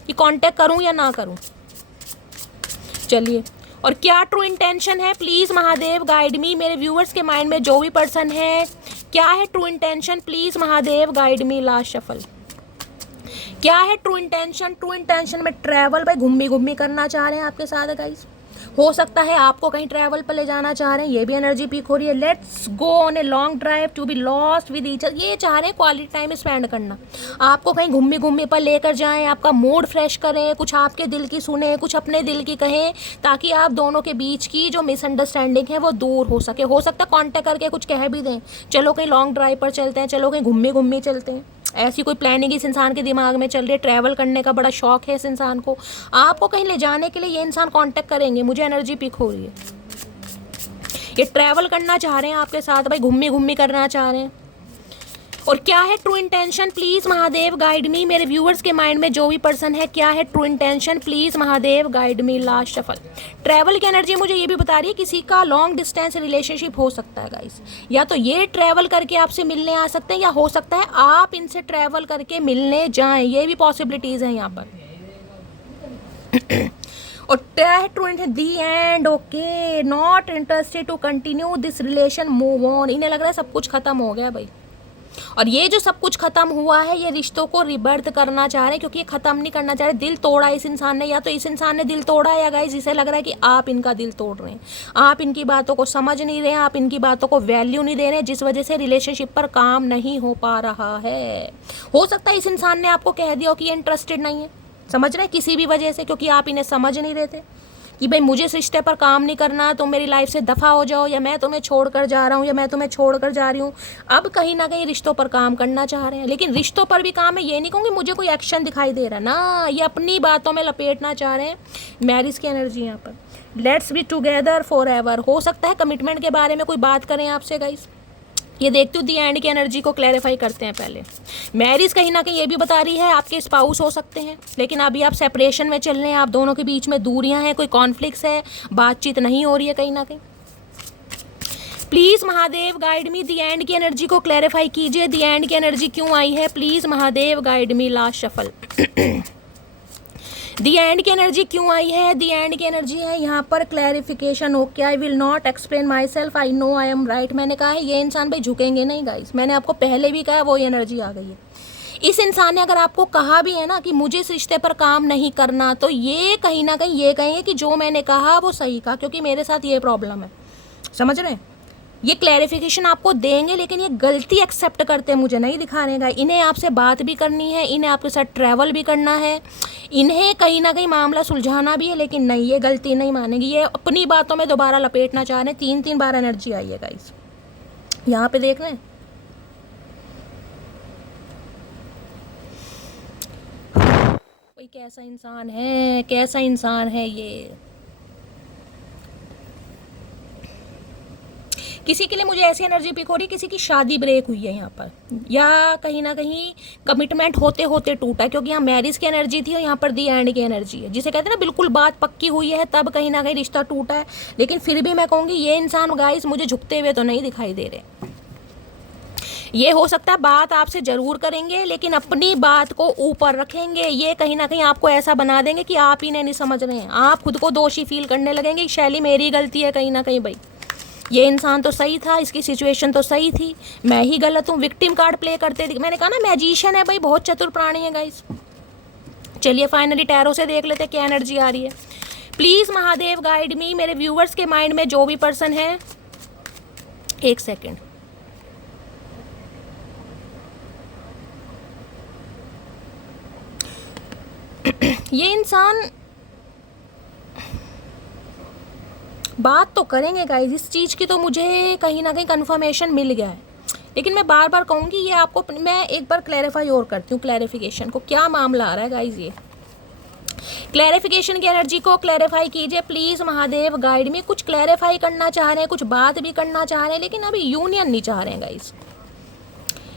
कि कांटेक्ट करूँ या ना करूँ। चलिए, और क्या ट्रू इंटेंशन है, प्लीज़ महादेव गाइड मी। मेरे व्यूअर्स के माइंड में जो भी पर्सन है, क्या है true intention, please Mahadev guide me. Last shuffle, क्या है ट्रू इंटेंशन। ट्रू इंटेंशन में ट्रैवल, भाई घूमी घूमी करना चाह रहे हैं आपके साथ गाइस। हो सकता है आपको कहीं ट्रैवल पर ले जाना चाह रहे हैं, ये भी एनर्जी पीक हो रही है। Let's go on a long drive to be lost with each other, ये चाह रहे हैं क्वालिटी टाइम स्पेंड करना, आपको कहीं घूमी घूमी पर लेकर जाएं, आपका मूड फ्रेश करें, कुछ आपके दिल की सुने, कुछ अपने दिल की कहें, ताकि आप दोनों के बीच की जो मिसअंडरस्टैंडिंग है वो दूर हो सके। हो सकता है कॉन्टेक्ट करके कुछ कह भी दें, चलो कहीं लॉन्ग ड्राइव पर चलते हैं, चलो कहीं घूमी घूमी चलते हैं। ऐसी कोई प्लानिंग इस इंसान के दिमाग में चल रही है, ट्रैवल करने का बड़ा शौक है इस इंसान को, आपको कहीं ले जाने के लिए ये इंसान कांटेक्ट करेंगे। मुझे एनर्जी पिक हो रही है, ये ट्रैवल करना चाह रहे हैं आपके साथ, भाई घूमी घूमी करना चाह रहे हैं। और क्या है true intention, please Mahadev guide मी। मेरे व्यूअर्स के माइंड में जो भी पर्सन है, क्या है true intention, please Mahadev guide me. Last shuffle, travel की एनर्जी मुझे ये भी बता रही है किसी का लॉन्ग डिस्टेंस रिलेशनशिप हो सकता है गाइस, या तो ये ट्रैवल करके आपसे मिलने आ सकते हैं, या हो सकता है आप इनसे ट्रैवल करके मिलने जाएं, ये भी पॉसिबिलिटीज़ हैं यहाँ पर। और क्या है true intention, the end, okay, not interested to continue this relation, move on. इन्हें लग रहा है सब कुछ खत्म हो गया भाई, और ये जो सब कुछ खत्म हुआ है, ये रिश्तों को रिबर्थ करना चाह रहे हैं, क्योंकि ये खत्म नहीं करना चाह रहे। दिल तोड़ा इस इंसान ने, या तो इस इंसान ने दिल तोड़ा है, या गाइस इसे लग रहा है कि आप इनका दिल तोड़ रहे हैं, आप इनकी बातों को समझ नहीं रहे हैं, आप इनकी बातों को वैल्यू नहीं दे रहे हैं, जिस वजह से रिलेशनशिप पर काम नहीं हो पा रहा है। हो सकता है इस इंसान ने आपको कह दिया हो कि ये इंटरेस्टेड नहीं है, समझ रहे हैं, किसी भी वजह से, क्योंकि आप इन्हें समझ नहीं रहे थे कि भाई मुझे इस रिश्ते पर काम नहीं करना, तुम मेरी लाइफ से दफ़ा हो जाओ, या मैं तुम्हें छोड़ कर जा रहा हूँ, या मैं तुम्हें छोड़ कर जा रही हूँ। अब कहीं ना कहीं रिश्तों पर काम करना चाह रहे हैं, लेकिन रिश्तों पर भी काम है, ये नहीं कहूँगी मुझे कोई एक्शन दिखाई दे रहा ना, ये अपनी बातों में लपेटना चाह रहे हैं। मैरिज की एनर्जी यहाँ पर, let's be together for ever. हो सकता है कमिटमेंट के बारे में कोई बात करें आपसे गाइस, ये देखती हूँ दी एंड की एनर्जी को क्लैरिफाई करते हैं पहले। मैरिज कहीं ना कहीं ये भी बता रही है आपके स्पाउस हो सकते हैं, लेकिन अभी आप सेपरेशन में चल रहे हैं, आप दोनों के बीच में दूरियां हैं, कोई कॉन्फ्लिक्ट्स है, बातचीत नहीं हो रही है कहीं ना कहीं। Please Mahadev guide me, the and की एनर्जी को क्लैरिफाई कीजिए। दी एंड की एनर्जी क्यों आई है? Please Mahadev guide me. Last shuffle. The and की एनर्जी क्यों आई है? दी एंड की एनर्जी है यहाँ पर clarification. Okay, I will not explain my self, I know I am right. मैंने कहा है ये इंसान भाई झुकेंगे नहीं गाइस, मैंने आपको पहले भी कहा, वो एनर्जी आ गई है। इस इंसान ने अगर आपको कहा भी है ना कि मुझे इस रिश्ते पर काम नहीं करना, तो ये कहीं ना कहीं ये कहेंगे कि जो मैंने कहा वो सही कहा, क्योंकि मेरे साथ ये प्रॉब्लम है। समझ रहे हैं? ये क्लैरिफिकेशन आपको देंगे, लेकिन ये गलती एक्सेप्ट करते मुझे नहीं दिखा रहे। इन्हें आपसे बात भी करनी है, इन्हें आपके साथ ट्रैवल भी करना है, इन्हें कहीं ना कहीं मामला सुलझाना भी है, लेकिन नहीं, ये गलती नहीं मानेंगी। ये अपनी बातों में दोबारा लपेटना चाह रहे हैं। 3 बार एनर्जी आई है गाइस, यहाँ पे देख रहे हैं। कोई कैसा इंसान है, कैसा इंसान है ये। किसी के लिए मुझे ऐसी एनर्जी पिक हो रही है, किसी की शादी ब्रेक हुई है यहाँ पर, या कहीं ना कहीं कमिटमेंट होते होते टूटा, क्योंकि यहाँ मैरिज की एनर्जी थी और यहाँ पर दी एंड की एनर्जी है, जिसे कहते हैं ना बिल्कुल बात पक्की हुई है तब कहीं ना कहीं रिश्ता टूटा है। लेकिन फिर भी मैं कहूँगी ये इंसान गाइस मुझे झुकते हुए तो नहीं दिखाई दे रहे। ये हो सकता है बात आपसे ज़रूर करेंगे, लेकिन अपनी बात को ऊपर रखेंगे। ये कहीं ना कहीं आपको ऐसा बना देंगे कि आप ही नहीं समझ रहे हैं, आप खुद को दोषी फील करने लगेंगे। शैली मेरी गलती है कहीं ना कहीं, भाई ये इंसान तो सही था, इसकी सिचुएशन तो सही थी, मैं ही गलत हूँ। विक्टिम कार्ड प्ले करते थे। मैंने कहा ना मैजिशियन है भाई, बहुत चतुर प्राणी है गाइस। चलिए फाइनली टैरो से देख लेते क्या एनर्जी आ रही है। प्लीज़ महादेव गाइड मी। मेरे व्यूवर्स के माइंड में जो भी पर्सन है, एक सेकेंड, ये इंसान बात तो करेंगे गाइस, इस चीज़ की तो मुझे कहीं ना कहीं कंफर्मेशन मिल गया है। लेकिन मैं बार बार कहूँगी ये आपको, मैं एक बार क्लैरिफाई और करती हूँ क्लैरिफिकेशन को, क्या मामला आ रहा है गाइस। ये क्लैरिफिकेशन की एनर्जी को क्लैरिफाई कीजिए प्लीज़ महादेव गाइड में। कुछ क्लैरिफाई करना चाह रहे हैं, कुछ बात भी करना चाह रहे हैं, लेकिन अभी यूनियन नहीं चाह रहे हैं गाइस।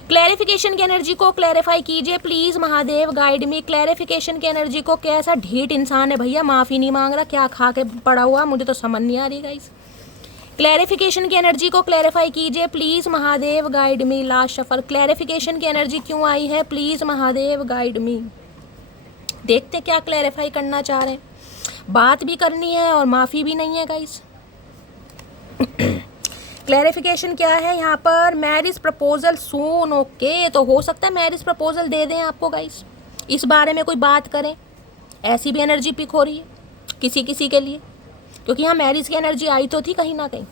क्लैरिफिकेशन की एनर्जी को क्लैरिफाई कीजिए प्लीज़ महादेव गाइड में। क्लैरिफिकेशन की एनर्जी को, कैसा ढीठ इंसान है भैया, माफ़ी नहीं मांग रहा, क्या खा के पड़ा हुआ, मुझे तो समझ नहीं आ रही गाइस। क्लैरिफिकेशन की एनर्जी को क्लैरिफाई कीजिए please Mahadev guide me. Last shuffle. Clarification की एनर्जी क्यों आई है? प्लीज़ महादेव गाइड मी। देखते क्या क्लैरिफाई करना चाह रहे हैं। बात भी करनी है और माफ़ी भी नहीं है गाइस। क्लैरिफिकेशन क्या है यहाँ पर? मैरिज प्रपोजल सून। ओके, तो हो सकता है मैरिज प्रपोजल दे दें आपको गाइस, इस बारे में कोई बात करें, ऐसी भी एनर्जी पिक हो रही है किसी किसी के लिए, क्योंकि यहाँ मैरिज की एनर्जी आई तो थी कहीं ना कहीं।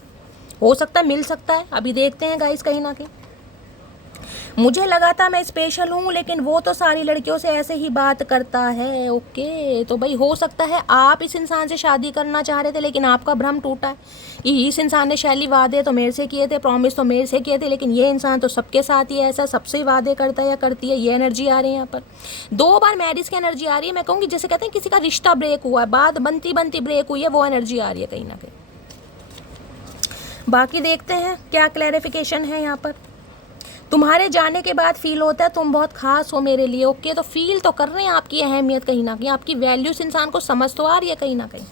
हो सकता है मिल सकता है, अभी देखते हैं गाइस। कहीं ना कहीं मुझे लगा था मैं स्पेशल हूँ, लेकिन वो तो सारी लड़कियों से ऐसे ही बात करता है। ओके, तो भाई हो सकता है आप इस इंसान से शादी करना चाह रहे थे, लेकिन आपका भ्रम टूटा है कि इस इंसान ने शैली वादे तो मेरे से किए थे, प्रॉमिस तो मेरे से किए थे, लेकिन ये इंसान तो सबके साथ ही ऐसा सबसे ही वादे करता है या करती है। ये एनर्जी आ रही है यहाँ पर। 2 बार मैरिज की एनर्जी आ रही है। मैं कहूँगी जैसे कहते हैं किसी का रिश्ता ब्रेक हुआ है, बात बनती बनती ब्रेक हुई है, वो एनर्जी आ रही है कहीं ना कहीं। बाकी देखते हैं क्या क्लैरिफिकेशन है यहाँ पर। तुम्हारे जाने के बाद फील होता है तुम बहुत खास हो मेरे लिए। ओके, तो फील तो कर रहे हैं आपकी अहमियत, कहीं ना कहीं आपकी वैल्यू इस इंसान को समझ तो आ रही है कहीं ना कहीं।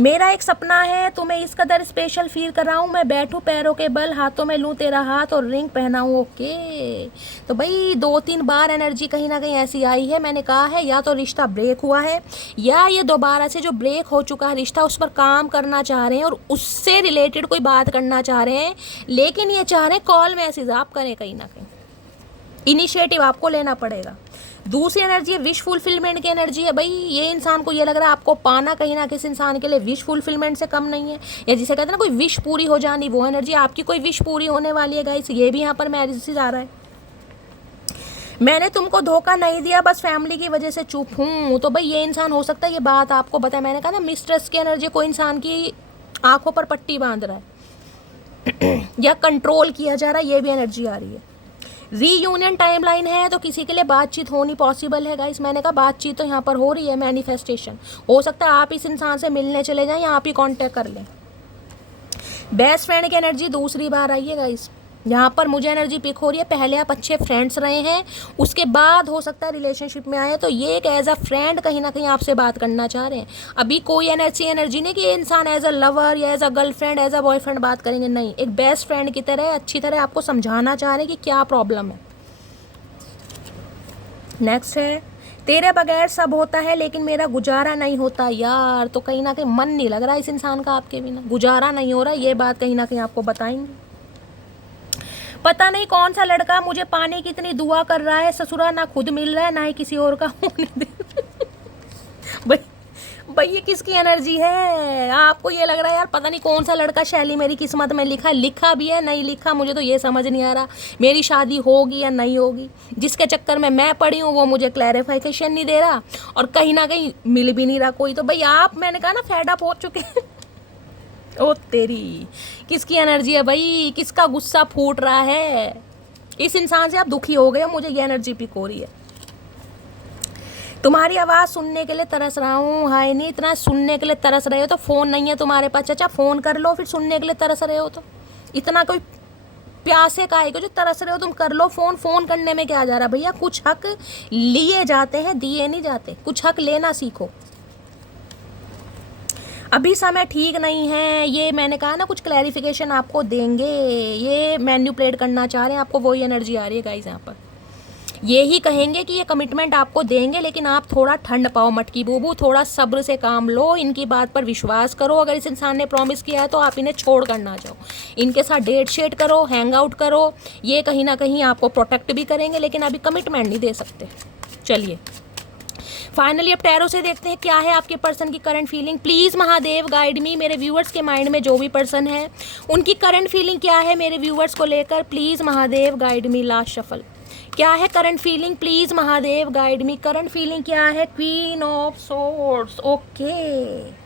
मेरा एक सपना है तुम्हें इस कदर स्पेशल फील कराऊं, मैं बैठूं पैरों के बल, हाथों में लूं तेरा हाथ और रिंग पहनाऊं। ओके, तो भाई 2-3 बार एनर्जी कहीं ना कहीं ऐसी आई है। मैंने कहा है या तो रिश्ता ब्रेक हुआ है, या ये दोबारा से जो ब्रेक हो चुका है रिश्ता उस पर काम करना चाह रहे हैं और उससे रिलेटेड कोई बात करना चाह रहे हैं, लेकिन ये चाह रहे हैं कॉल मैसेज आप करें। कहीं ना कहीं इनिशिएटिव आपको लेना पड़ेगा। दूसरी एनर्जी है विश फुलफिलमेंट की एनर्जी है। भाई ये इंसान को ये लग रहा है आपको पाना कहीं ना किसी इंसान के लिए विश फुलफिलमेंट से कम नहीं है, या जिसे कहते हैं ना कोई विश पूरी हो जानी, वो एनर्जी आपकी कोई विश पूरी होने वाली है गाइस। ये भी यहाँ पर मैरिज से जा रहा है। मैंने तुमको धोखा नहीं दिया, बस फैमिली की वजह से चुप हूँ। तो भाई ये इंसान हो सकता है ये बात आपको बताए। मैंने कहा ना मिस्ट्रेस की एनर्जी, कोई इंसान की आंखों पर पट्टी बांध रहा है या कंट्रोल किया जा रहा है, ये भी एनर्जी आ रही है। रीयूनियन टाइमलाइन है, तो किसी के लिए बातचीत होनी पॉसिबल है गाइस। मैंने कहा बातचीत तो यहाँ पर हो रही है, मैनिफेस्टेशन। हो सकता है आप इस इंसान से मिलने चले जाएं या आप ही कांटेक्ट कर लें। बेस्ट फ्रेंड की एनर्जी दूसरी बार आई है गाइस। यहाँ पर मुझे एनर्जी पिक हो रही है, पहले आप अच्छे फ्रेंड्स रहे हैं, उसके बाद हो सकता है रिलेशनशिप में आए, तो ये एक एज अ फ्रेंड कहीं ना कहीं आपसे बात करना चाह रहे हैं। अभी कोई एनर्जी नहीं कि ये इंसान एज अ लवर या as a girlfriend as a boyfriend बात करेंगे, नहीं, एक बेस्ट फ्रेंड की तरह अच्छी तरह आपको समझाना चाह रहे हैं कि क्या प्रॉब्लम है। नेक्स्ट है, तेरे बगैर सब होता है लेकिन मेरा गुजारा नहीं होता। यार, तो कहीं ना कहीं मन नहीं लग रहा इस इंसान का आपके बिना, गुजारा नहीं हो रहा, ये बात कहीं ना कहीं आपको बताएंगे। पता नहीं कौन सा लड़का मुझे पाने की इतनी दुआ कर रहा है, ससुरा ना खुद मिल रहा है ना ही किसी और का होने दे। भाई भाई ये किसकी एनर्जी है? आपको ये लग रहा है यार पता नहीं कौन सा लड़का शैली मेरी किस्मत में लिखा है, लिखा भी है नहीं लिखा मुझे तो ये समझ नहीं आ रहा, मेरी शादी होगी या नहीं होगी। जिसके चक्कर में मैं पड़ी हूँ वो मुझे क्लैरिफिकेशन नहीं दे रहा और कहीं ना कहीं मिल भी नहीं रहा कोई। तो भाई आप, मैंने कहा ना, फेड अप हो चुके हैं। ओ तेरी, किसकी एनर्जी है भाई? किसका गुस्सा फूट रहा है? इस इंसान से आप दुखी हो गए हो, मुझे ये एनर्जी पिक हो रही है। तुम्हारी आवाज़ सुनने के लिए तरस रहा हूँ। हाय नहीं, इतना सुनने के लिए तरस रहे हो तो फ़ोन नहीं है तुम्हारे पास? चाचा फ़ोन कर लो फिर, सुनने के लिए तरस रहे हो तो। इतना कोई प्यासे का है जो तरस रहे हो, तुम कर लो फ़ोन। फ़ोन करने में क्या जा रहा भैया? कुछ हक लिए जाते हैं, दिए नहीं जाते, कुछ हक लेना सीखो। अभी समय ठीक नहीं है, ये मैंने कहा ना, कुछ क्लैरिफिकेशन आपको देंगे, ये मैन्युपुलेट करना चाह रहे हैं, आपको वही एनर्जी आ रही है गाइस। यहाँ पर ये ही कहेंगे कि ये कमिटमेंट आपको देंगे, लेकिन आप थोड़ा ठंड पाओ मटकी बूबू, थोड़ा सब्र से काम लो, इनकी बात पर विश्वास करो। अगर इस इंसान ने प्रॉमिस किया है तो आप इन्हें छोड़ कर ना जाओ, इनके साथ डेट शेट करो, हैंग आउट करो, ये कहीं ना कहीं आपको प्रोटेक्ट भी करेंगे, लेकिन अभी कमिटमेंट नहीं दे सकते। चलिए फाइनली अब टैरो से देखते हैं क्या है आपके पर्सन की current feeling. Please Mahadev guide मी, मेरे व्यूअर्स के माइंड में जो भी पर्सन है उनकी करंट फीलिंग क्या है मेरे व्यूअर्स को लेकर। Please Mahadev guide me. Last shuffle, क्या है current feeling? Please Mahadev guide me. Current feeling क्या है? Queen of swords. Okay,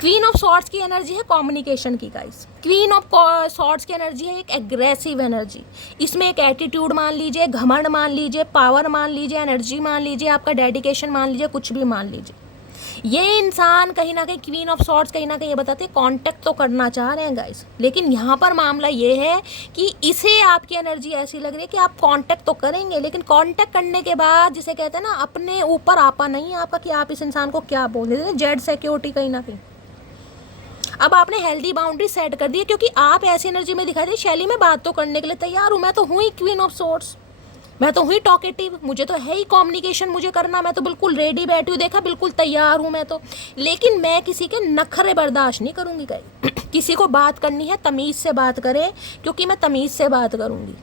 queen of swords की एनर्जी है कम्युनिकेशन की गाइस। क्वीन ऑफ सॉर्ड्स की एनर्जी है एक एग्रेसिव एनर्जी। इसमें एक एटीट्यूड मान लीजिए, घमंड मान लीजिए, पावर मान लीजिए, एनर्जी मान लीजिए, आपका डेडिकेशन मान लीजिए, कुछ भी मान लीजिए। ये इंसान कहीं ना कहीं, क्वीन ऑफ सॉर्ड्स कहीं ना कहीं ये बताते हैं कांटेक्ट तो करना चाह रहे हैं गाइस, लेकिन यहाँ पर मामला ये है कि इसे आपकी एनर्जी ऐसी लग रही है कि आप कांटेक्ट तो करेंगे, लेकिन कांटेक्ट करने के बाद जिसे कहते हैं ना, अपने ऊपर आपा नहीं है आपका कि आप इस इंसान को क्या बोल रहे हैं। जेड सिक्योरिटी कहीं ना कहीं अब आपने हेल्दी बाउंड्री सेट कर दी है, क्योंकि आप ऐसी एनर्जी में दिखाई दी, शैली में बात तो करने के लिए तैयार हूँ, मैं तो हूँ ही क्वीन ऑफ सॉर्ड्स, मैं तो हुई टॉकेटिव, मुझे तो है ही कम्युनिकेशन मुझे करना, मैं तो बिल्कुल रेडी बैठी हूँ, देखा बिल्कुल तैयार हूँ मैं तो। लेकिन मैं किसी के नखरे बर्दाश्त नहीं करूँगी गाइस। किसी को बात करनी है तमीज़ से बात करें, क्योंकि मैं तमीज़ से बात करूँगी।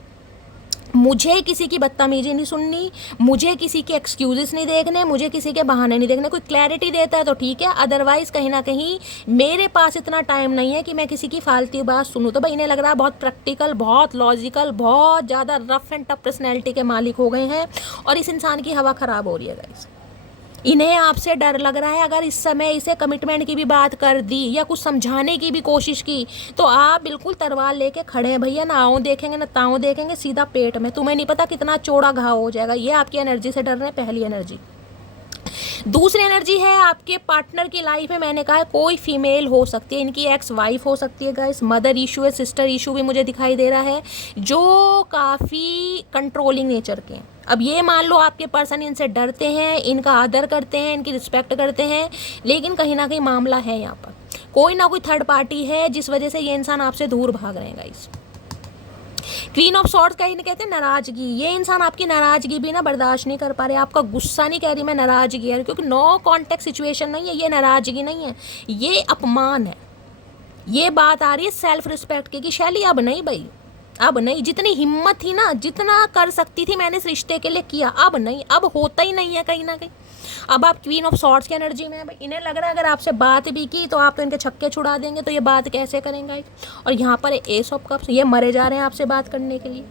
मुझे किसी की बदतमीजी नहीं सुननी, मुझे किसी के एक्सक्यूजेस नहीं देखने, मुझे किसी के बहाने नहीं देखने। कोई क्लैरिटी देता है तो ठीक है, अदरवाइज़ कहीं ना कहीं मेरे पास इतना टाइम नहीं है कि मैं किसी की फालतू बात सुनूँ। तो भाई इन्हें लग रहा है बहुत प्रैक्टिकल, बहुत लॉजिकल, बहुत ज़्यादा रफ एंड टफ पर्सनैलिटी के मालिक हो गए हैं और इस इंसान की हवा ख़राब हो रही है गाइस। इन्हें आपसे डर लग रहा है, अगर इस समय इसे कमिटमेंट की भी बात कर दी या कुछ समझाने की भी कोशिश की तो आप बिल्कुल तलवार लेके खड़े हैं भैया, ना आऊँ देखेंगे ना ताऊँ देखेंगे, सीधा पेट में, तुम्हें नहीं पता कितना चौड़ा घाव हो जाएगा। ये आपकी एनर्जी से डर रहे हैं, पहली एनर्जी। दूसरी एनर्जी है आपके पार्टनर की लाइफ में, मैंने कहा है कोई फीमेल हो सकती है, इनकी एक्स वाइफ हो सकती है गाइस, मदर इशू है, सिस्टर इशू भी मुझे दिखाई दे रहा है, जो काफ़ी कंट्रोलिंग नेचर के हैं। अब ये मान लो आपके पर्सन इनसे डरते हैं, इनका आदर करते हैं, इनकी रिस्पेक्ट करते हैं, लेकिन कहीं ना कहीं मामला है यहाँ पर कोई ना कोई थर्ड पार्टी है जिस वजह से ये इंसान आपसे दूर भाग रहे हैं गाइस। क्वीन ऑफ सॉर्ड्स कहीं कहते हैं नाराजगी, ये इंसान आपकी नाराजगी भी ना बर्दाश्त नहीं कर पा रहे, आपका गुस्सा नहीं कह रही मैं नाराजगी है, क्योंकि नो कॉन्टेक्ट सिचुएशन नहीं है, ये नाराजगी नहीं है, ये अपमान है। ये बात आ रही है सेल्फ रिस्पेक्ट की कि शैली अब नहीं भाई, अब नहीं, जितनी हिम्मत थी ना, जितना कर सकती थी मैंने इस रिश्ते के लिए किया, अब नहीं, अब होता ही नहीं है कहीं ना कहीं। अब आप क्वीन ऑफ सॉर्ड्स की एनर्जी में है भाई, इन्हें लग रहा है अगर आपसे बात भी की तो आप तो इनके छक्के छुड़ा देंगे, तो ये बात कैसे करेंगे। और यहाँ पर एस ऑफ कप्स, ये मरे जा रहे हैं आपसे बात करने के लिए।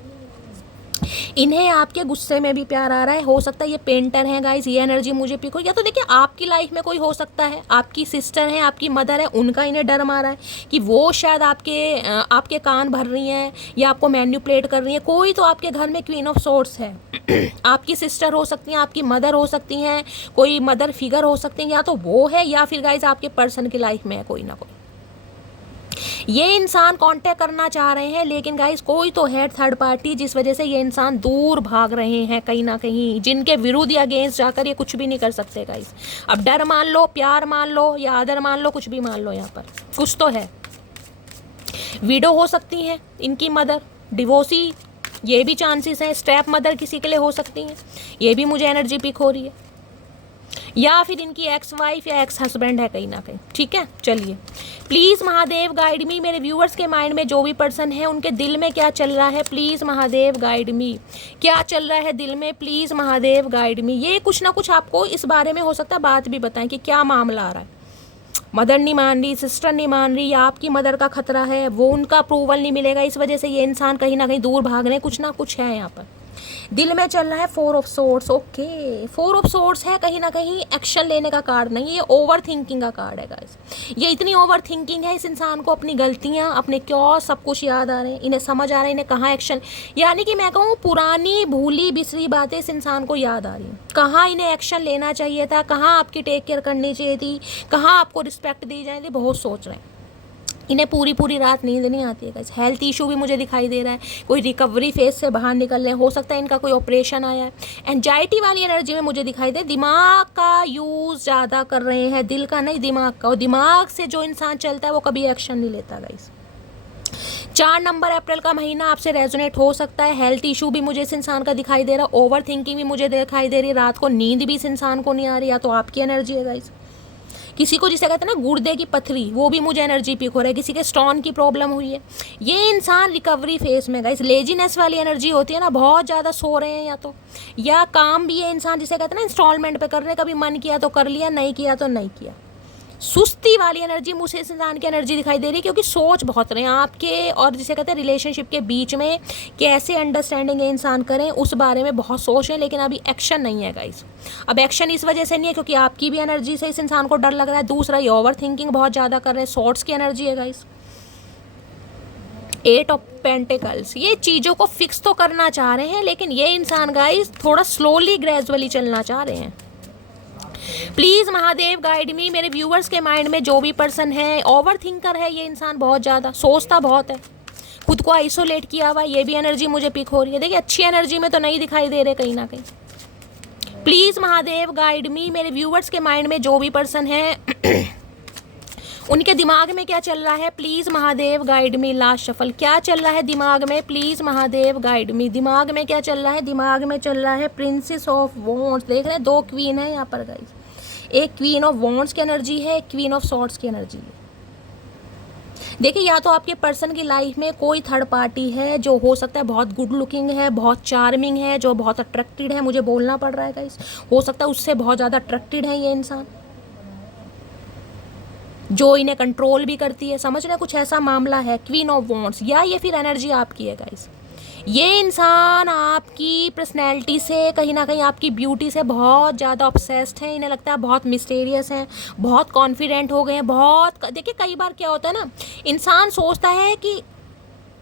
इन्हें आपके गुस्से में भी प्यार आ रहा है, हो सकता है ये पेंटर हैं गाइस, ये एनर्जी मुझे पिक हो। या तो देखिए आपकी लाइफ में कोई हो सकता है, आपकी सिस्टर है, आपकी मदर है, उनका इन्हें डर मारा है कि वो शायद आपके कान भर रही हैं या आपको मैन्युपुलेट कर रही हैं। कोई तो आपके घर में क्वीन ऑफ सॉर्ड्स है। आपकी सिस्टर हो सकती हैं, आपकी मदर हो सकती हैं, कोई मदर फिगर हो सकती हैं, या तो वो है या फिर गाइस आपके पर्सन की लाइफ में है कोई ना कोई। ये इंसान कांटेक्ट करना चाह रहे हैं, लेकिन गाइस कोई तो है थर्ड पार्टी जिस वजह से ये इंसान दूर भाग रहे हैं कहीं ना कहीं, जिनके विरुद्ध या अगेंस्ट जाकर ये कुछ भी नहीं कर सकते गाइस। अब डर मान लो, प्यार मान लो या आदर मान लो, कुछ भी मान लो, यहाँ पर कुछ तो है। विडो हो सकती हैं इनकी मदर, डिवोर्सी ये भी चांसेस हैं, स्टेप मदर किसी के लिए हो सकती हैं, ये भी मुझे एनर्जी पिक हो रही है, या फिर इनकी एक्स वाइफ या एक्स हस्बैंड है कहीं ना कहीं। ठीक है, चलिए प्लीज़ महादेव गाइड मी। मेरे व्यूअर्स के माइंड में जो भी पर्सन है उनके दिल में क्या चल रहा है, प्लीज़ महादेव गाइड मी। क्या चल रहा है दिल में, प्लीज़ महादेव गाइड मी। ये कुछ ना कुछ आपको इस बारे में हो सकता है बात भी बताएं कि क्या मामला आ रहा है। मदर नहीं मान रही, सिस्टर नहीं मान रही, या आपकी मदर का खतरा है, वो उनका अप्रूवल नहीं मिलेगा, इस वजह से ये इंसान कहीं ना कहीं दूर भाग रहे हैं, कुछ ना कुछ है यहाँ पर। दिल में चल रहा है 4 of swords. Okay, 4 of swords है, कहीं ना कहीं एक्शन लेने का कार्ड नहीं है, ये ओवर थिंकिंग का कार्ड है गाइस। ये इतनी ओवर थिंकिंग है, इस इंसान को अपनी गलतियाँ, अपने क्यों सब कुछ याद आ रहे हैं, इन्हें समझ आ रहा है इन्हें कहाँ एक्शन, यानी कि मैं कहूँ पुरानी भूली बिसरी बातें इस इंसान को याद आ रही हैं। कहाँ इन्हें एक्शन लेना चाहिए था, कहाँ आपकी टेक केयर करनी चाहिए थी, कहाँ आपको रिस्पेक्ट दी जाए थी, बहुत सोच रहे हैं। इन्हें पूरी रात नींद नहीं आती है गाइस। हेल्थ इशू भी मुझे दिखाई दे रहा है, कोई रिकवरी फेज से बाहर निकल रहे हैं, हो सकता है इनका कोई ऑपरेशन आया है। एंजाइटी वाली एनर्जी में मुझे दिखाई दे, दिमाग का यूज़ ज़्यादा कर रहे हैं, दिल का नहीं दिमाग का, और दिमाग से जो इंसान चलता है वो कभी एक्शन नहीं लेता गाइस। 4 नंबर अप्रैल का महीना आपसे रेजोनेट हो सकता है। हेल्थ इशू भी मुझे इस इंसान का दिखाई दे रहा है, ओवर थिंकिंग भी मुझे दिखाई दे रही है, रात को नींद भी इस इंसान को नहीं आ रही, या तो आपकी एनर्जी है गाइस। किसी को जिसे कहते हैं ना गुर्दे की पथरी, वो भी मुझे एनर्जी पिक हो रहा है, किसी के स्टोन की प्रॉब्लम हुई है। ये इंसान रिकवरी फेज में गाइस। लेजीनेस वाली एनर्जी होती है ना, बहुत ज़्यादा सो रहे हैं, या काम भी ये इंसान जिसे कहते हैं ना इंस्टॉलमेंट पे कर रहे हैं, कभी मन किया तो कर लिया, नहीं किया तो नहीं किया। सुस्ती वाली एनर्जी मुझे इस इंसान की एनर्जी दिखाई दे रही है, क्योंकि सोच बहुत रहे हैं आपके और जिसे कहते हैं रिलेशनशिप के बीच में कैसे अंडरस्टैंडिंग है इंसान करें, उस बारे में बहुत सोच रहे हैं, लेकिन अभी एक्शन नहीं है गाइस। अब एक्शन इस वजह से नहीं है क्योंकि आपकी भी एनर्जी से इस इंसान को डर लग रहा है, दूसरा ये ओवर थिंकिंग बहुत ज़्यादा कर रहे हैं, शॉर्ट्स की एनर्जी है गाइस। 8 ऑफ पेंटिकल्स, ये चीज़ों को फिक्स तो करना चाह रहे हैं, लेकिन ये इंसान गाइस थोड़ा स्लोली ग्रेजुअली चलना चाह रहे हैं। प्लीज़ महादेव गाइड मी। मेरे व्यूअर्स के माइंड में जो भी पर्सन है, ओवर थिंकर है ये इंसान, बहुत ज़्यादा सोचता बहुत है, खुद को आइसोलेट किया हुआ, ये भी एनर्जी मुझे पिक हो रही है। देखिए अच्छी एनर्जी में तो नहीं दिखाई दे रहे कहीं ना कहीं। प्लीज़ महादेव गाइड मी। मेरे व्यूअर्स के माइंड में जो भी पर्सन है उनके दिमाग में क्या चल रहा है, please Mahadev guide me. Last shuffle, क्या चल रहा है दिमाग में, प्लीज़ महादेव गाइड मी। दिमाग में क्या चल रहा है, दिमाग में चल रहा है प्रिंसेस ऑफ वॉन्ड्स। देख रहे हैं 2 क्वीन है यहाँ पर गाइस, एक क्वीन ऑफ वॉन्ड्स की एनर्जी है, एक क्वीन ऑफ सॉर्ड्स की एनर्जी है। देखिए या तो आपके पर्सन की लाइफ में कोई थर्ड पार्टी है जो हो सकता है बहुत गुड लुकिंग है, बहुत चार्मिंग है, जो बहुत अट्रैक्टेड है, मुझे बोलना पड़ रहा है गाइस, हो सकता है उससे बहुत ज़्यादा अट्रैक्टेड है ये इंसान, जो इन्हें कंट्रोल भी करती है। समझ रहे हैं, कुछ ऐसा मामला है, क्वीन ऑफ वॉन्ड्स, या ये फिर एनर्जी आपकी है गाइस। ये इंसान आपकी पर्सनैलिटी से, कहीं ना कहीं आपकी ब्यूटी से बहुत ज़्यादा ऑब्सेस्ड है, इन्हें लगता है बहुत मिस्टीरियस हैं, बहुत कॉन्फिडेंट हो गए हैं, बहुत। देखिए कई बार क्या होता है ना, इंसान सोचता है कि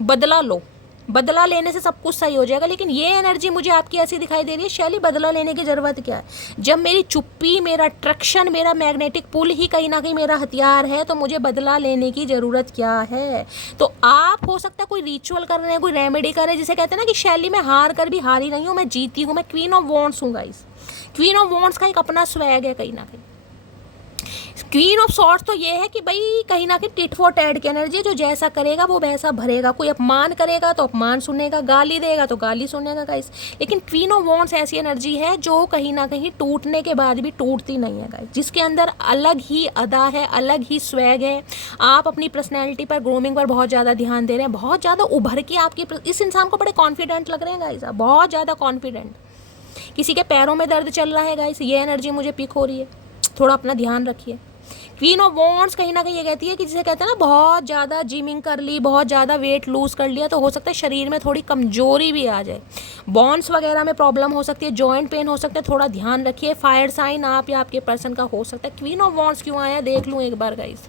बदला लो, बदला लेने से सब कुछ सही हो जाएगा, लेकिन ये एनर्जी मुझे आपकी ऐसी दिखाई दे रही है, शैली बदला लेने की ज़रूरत क्या है, जब मेरी चुप्पी, मेरा अट्रैक्शन, मेरा मैग्नेटिक पुल ही कहीं ना कहीं मेरा हथियार है, तो मुझे बदला लेने की ज़रूरत क्या है। तो आप हो सकता है कोई रिचुअल कर रहे हैं, कोई रेमेडी कर रहे हैं, जिसे कहते हैं ना कि शैली मैं हार कर भी हारी नहीं हूँ, मैं जीती हूँ, मैं क्वीन ऑफ वॉन्ड्स हूँ गाइस। क्वीन ऑफ वॉन्ड्स का एक अपना स्वैग है कहीं ना कहीं। क्वीन ऑफ सॉर्ड्स तो ये है कि भाई कहीं ना कहीं टिट फॉर टैट की एनर्जी, जो जैसा करेगा वो वैसा भरेगा, कोई अपमान करेगा तो अपमान सुनेगा, गाली देगा तो गाली सुनेगा गाइस। लेकिन क्वीन ऑफ वॉन्ड्स ऐसी एनर्जी है जो कहीं ना कहीं टूटने के बाद भी टूटती नहीं है गाइस, जिसके अंदर अलग ही अदा है, अलग ही स्वैग है। आप अपनी पर्सनैलिटी पर, ग्रूमिंग पर बहुत ज़्यादा ध्यान दे रहे हैं, बहुत ज़्यादा उभर के आपकी, इस इंसान को बड़े कॉन्फिडेंट लग रहे हैं गाइस, बहुत ज़्यादा कॉन्फिडेंट। किसी के पैरों में दर्द चल रहा है गाइस, ये एनर्जी मुझे पिक हो रही है, थोड़ा अपना ध्यान रखिए। क्वीन ऑफ वॉन्ड्स कहीं ना कहीं ये कहती है कि जिसे कहते हैं ना बहुत ज़्यादा जिमिंग कर ली, बहुत ज़्यादा वेट लूज़ कर लिया, तो हो सकता है शरीर में थोड़ी कमजोरी भी आ जाए, बॉन्स वगैरह में प्रॉब्लम हो सकती है, जॉइंट पेन हो सकता है, थोड़ा ध्यान रखिए। फायर साइन आप या आपके पर्सन का हो सकता है। क्वीन ऑफ वॉन्ड्स क्यों आया देख लूँ एक बार गाइस।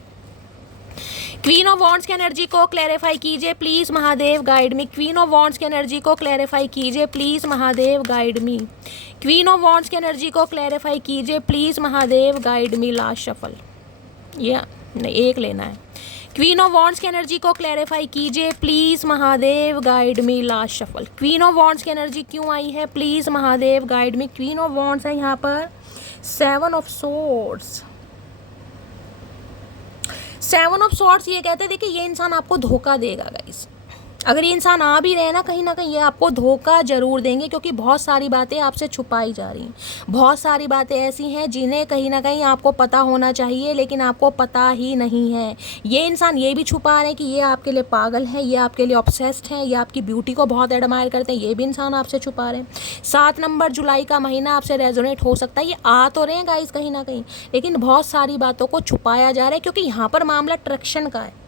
क्वीन ऑफ वॉन्ड्स की एनर्जी को क्लैरिफाई कीजिए please Mahadev guide me. Queen of wands की एनर्जी को क्लैरिफाई कीजिए please Mahadev guide me. Queen of wands की एनर्जी को क्लैरिफाई कीजिए please Mahadev guide me. Last shuffle, या नहीं एक लेना है। क्वीन ऑफ वॉन्ड्स की एनर्जी को क्लैरिफाई कीजिए please Mahadev, guide me last shuffle. Queen of wands की एनर्जी क्यों आई है, please Mahadev guide me. Queen of wands है यहाँ पर 7 ऑफ सोर्ड्स। 7 ऑफ सोर्ड्स ये कहते हैं देखिए ये इंसान आपको धोखा देगा गाइस। अगर ये इंसान आ भी रहे ना कहीं ये आपको धोखा जरूर देंगे, क्योंकि बहुत सारी बातें आपसे छुपाई जा रही हैं। बहुत सारी बातें ऐसी हैं जिन्हें कहीं ना कहीं आपको पता होना चाहिए, लेकिन आपको पता ही नहीं है। ये इंसान ये भी छुपा रहे हैं कि ये आपके लिए पागल है, ये आपके लिए ऑब्सेस्ड है, ये आपकी ब्यूटी को बहुत एडमायर करते हैं, ये भी इंसान आपसे छुपा रहे हैं। 7 नंबर जुलाई का महीना आपसे रेजोनेट हो सकता है। ये आ तो रहे हैं गाइस कहीं ना कहीं, लेकिन बहुत सारी बातों को छुपाया जा रहा है, क्योंकि यहाँ पर मामला अट्रैक्शन का है।